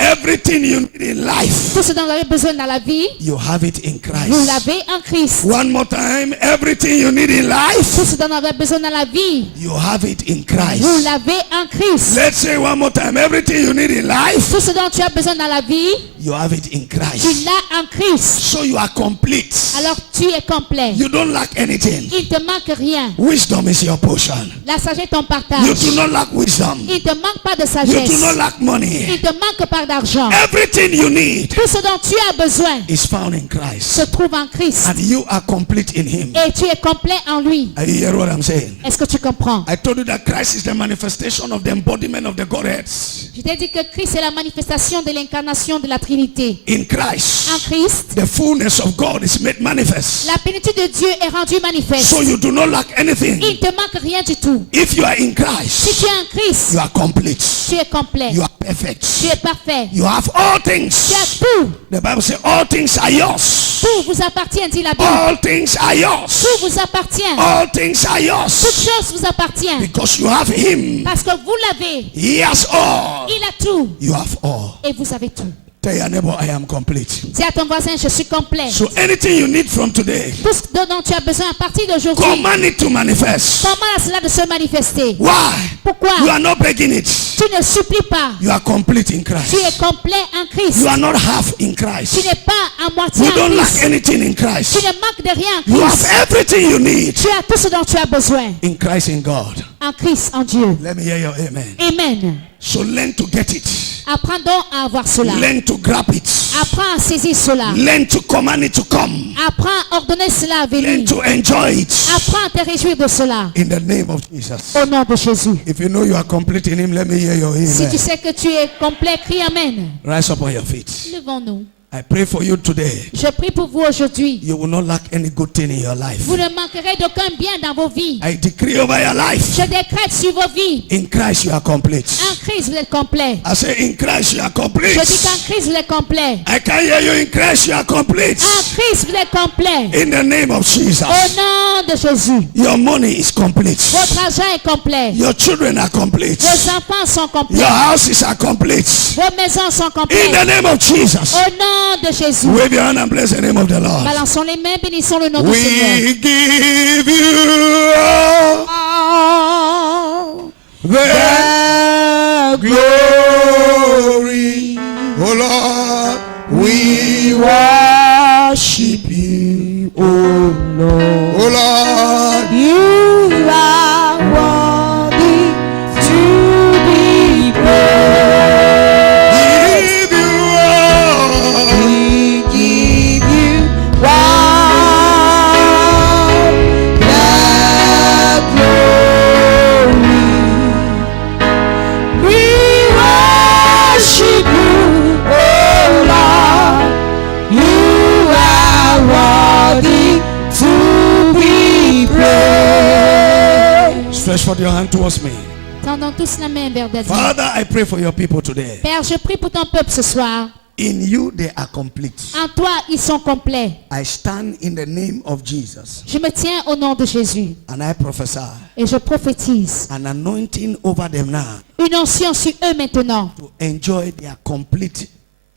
Everything you need in life, Tout ce dont vous avez besoin dans la vie, you have it in vous Christ. l'avez en Christ. One more time, everything you need in life, Tout ce dont vous avez besoin dans la vie, you have it in vous Christ. l'avez en Christ. Let's say one more time, everything you need in life, Tout ce dont tu as besoin dans la vie, you have it in tu Christ. l'as en Christ. So you are complete. Alors tu es complet. You don't lack anything. Il te manque rien. Wisdom is your portion. La sagesse est ton You partage. do not lack wisdom. Il te manque pas de You do sagesse. not lack money. Il te manque pas d'argent. Everything you need Tout ce dont tu as besoin is found in Christ. se trouve en Christ. And you are complete in him. Et tu es complet en lui. Are you hear what I'm saying? Est-ce que tu comprends? I told you that Christ is the manifestation of the embodiment of the Godhead. Je t'ai dit que Christ est la manifestation de l'incarnation de la Trinité. In En Christ, Christ, the fullness of God is made manifest. la plénitude de Dieu est rendue manifeste. So you do not lack anything. Il ne te manque rien du tout. If you are in Si Christ, tu es en Christ, you are complete. tu es complet. You are perfect. Tu es parfait. You have all Tu things. as tout. The Bible says all things are yours. Tout vous appartient, dit la Bible. All things are yours. Tout vous appartient. All things are Toute yours. chose vous appartient. Because you have him. Parce que vous l'avez. He has all. Il a tout. You have all. Et vous avez tout. Tell your neighbor, I am complete. Dis à ton voisin, je suis complet. So anything you need from today, Tout ce dont tu as besoin à partir d'aujourd'hui, command it to manifest. commande à cela de se manifester. Why? Pourquoi? You are not begging it. Tu ne supplies pas. You are complete in Tu Christ. es complet en Christ. You are not half in Tu Christ. n'es pas à moitié You en don't lack Christ. anything in Tu Christ. ne manques de rien en You have Christ. everything you need Tu as tout ce dont tu as besoin. in Christ in God. En Christ, en Dieu. Let me hear your amen. Amen. So learn to get it. Apprends donc à avoir cela. Learn to grab it. Apprends à saisir cela. Learn to command it to come. Apprends à ordonner cela à venir. Learn to enjoy it. Apprends à te réjouir de cela. In the name of Jesus. Au nom de Jésus. If you know you are complete in him, let me hear your Si amen. tu sais que tu es complet, crie Amen. Rise up on your feet. Levons-nous. I pray for you today. Je prie pour vous aujourd'hui. You will not lack any good thing in your life. Vous ne manquerez d'aucun bien dans vos vies. I decree over your life. Je décrète sur vos vies. In Christ you are complete. En Christ, vous êtes complet. I say in Christ you are complete. Je dis qu'en Christ, vous êtes complet. I can hear you. In Christ you are complete. En Christ, vous êtes complet. In the name of Jesus. Au nom de Jésus. Your money is complete. Votre argent est complet. Your children are complete. Vos enfants sont complets. Your houses are complete. Vos maisons sont In complètes. the name of Jesus. Au nom de Jésus. Wave your hand and bless the name of the Lord. Balançons les mains, bénissons le nom du Seigneur. We give you all the glory. Oh Lord, we worship you. Oh Lord, Oh Lord, you are worthy to be praised. give you all. We give you all the glory. Stretch forth your hand towards me. Tendons tous la main vers Dieu. Father, I pray for your people today. Père, je prie pour ton peuple ce soir. In you they are complete. En toi, ils sont complets. I stand in the name of Jesus Je me tiens au nom de Jésus and I prophesy et je prophétise an anointing over them now une onction sur eux maintenant to enjoy their complete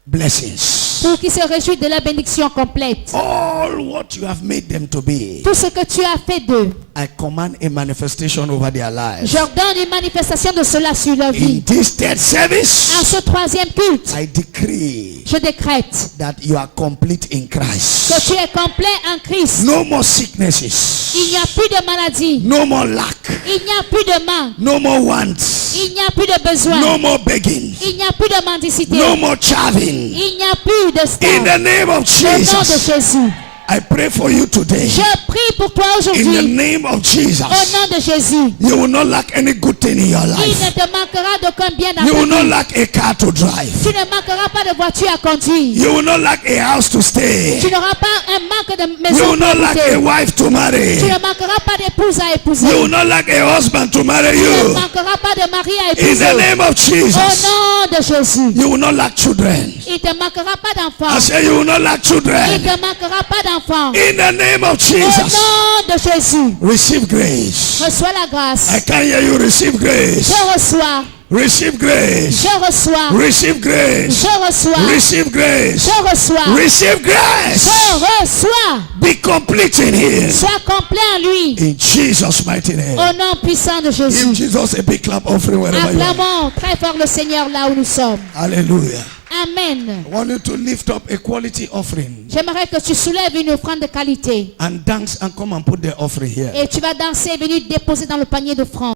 blessings. pour qu'ils se réjouissent de la bénédiction complète. All what you have made them to be, Tout ce que tu as fait d'eux, I command a manifestation over their lives. j'ordonne une manifestation de cela sur leur In vie. this third En service, ce troisième culte, I decree je décrète that you are complete in Christ. que tu es complet en Christ. No more sicknesses, Il n'y a plus de maladie. no more lack, Il n'y a plus de manque. no more wants, Il n'y a plus de besoin. no more begging, Il n'y a plus de mendicité. no more chaving. Il n'y a plus de In stade. the name of Au nom de Jesus, Jésus. I pray for you today. Je prie pour toi In the aujourd'hui. name of Au Jesus, nom de Jésus. you will not lack any good thing in your Il life. ne te manquera d'aucun bien dans You will ta not vie. lack a car to drive. Tu ne manqueras pas de voiture à conduire. You will not lack a house to stay. Tu n'auras pas un manque de You maison will pour not lack a habiter. wife to Tu marry. ne manqueras pas d'épouse à épouser. You will not lack a husband to marry Tu ne you. manqueras pas de mari à In épouser. the name of Au Jesus, nom de Jésus. you will not lack children. Il ne te manquera pas I d'enfants. say you will not lack Il ne children. te manquera pas d'enfants. In the name of Au Jesus, nom de Jésus. receive grace. Reçois la I grâce. can't hear you. Receive grace. Je reçois. Receive grace. Je reçois. Receive grace. Je reçois. Receive grace. Je reçois. Receive grace. Je reçois. Be complete in Him. Sois complet en lui. In Jesus' mighty name. Au nom puissant de Give Jésus. Jesus a big clap offering wherever you are. Acclamons très fort le Seigneur là où nous sommes. Hallelujah. Amen. I want you to lift up a quality offering J'aimerais que tu soulèves une offrande de qualité. and dance and come and put the offering here. Et tu vas danser et venir déposer dans le panier d'offrande.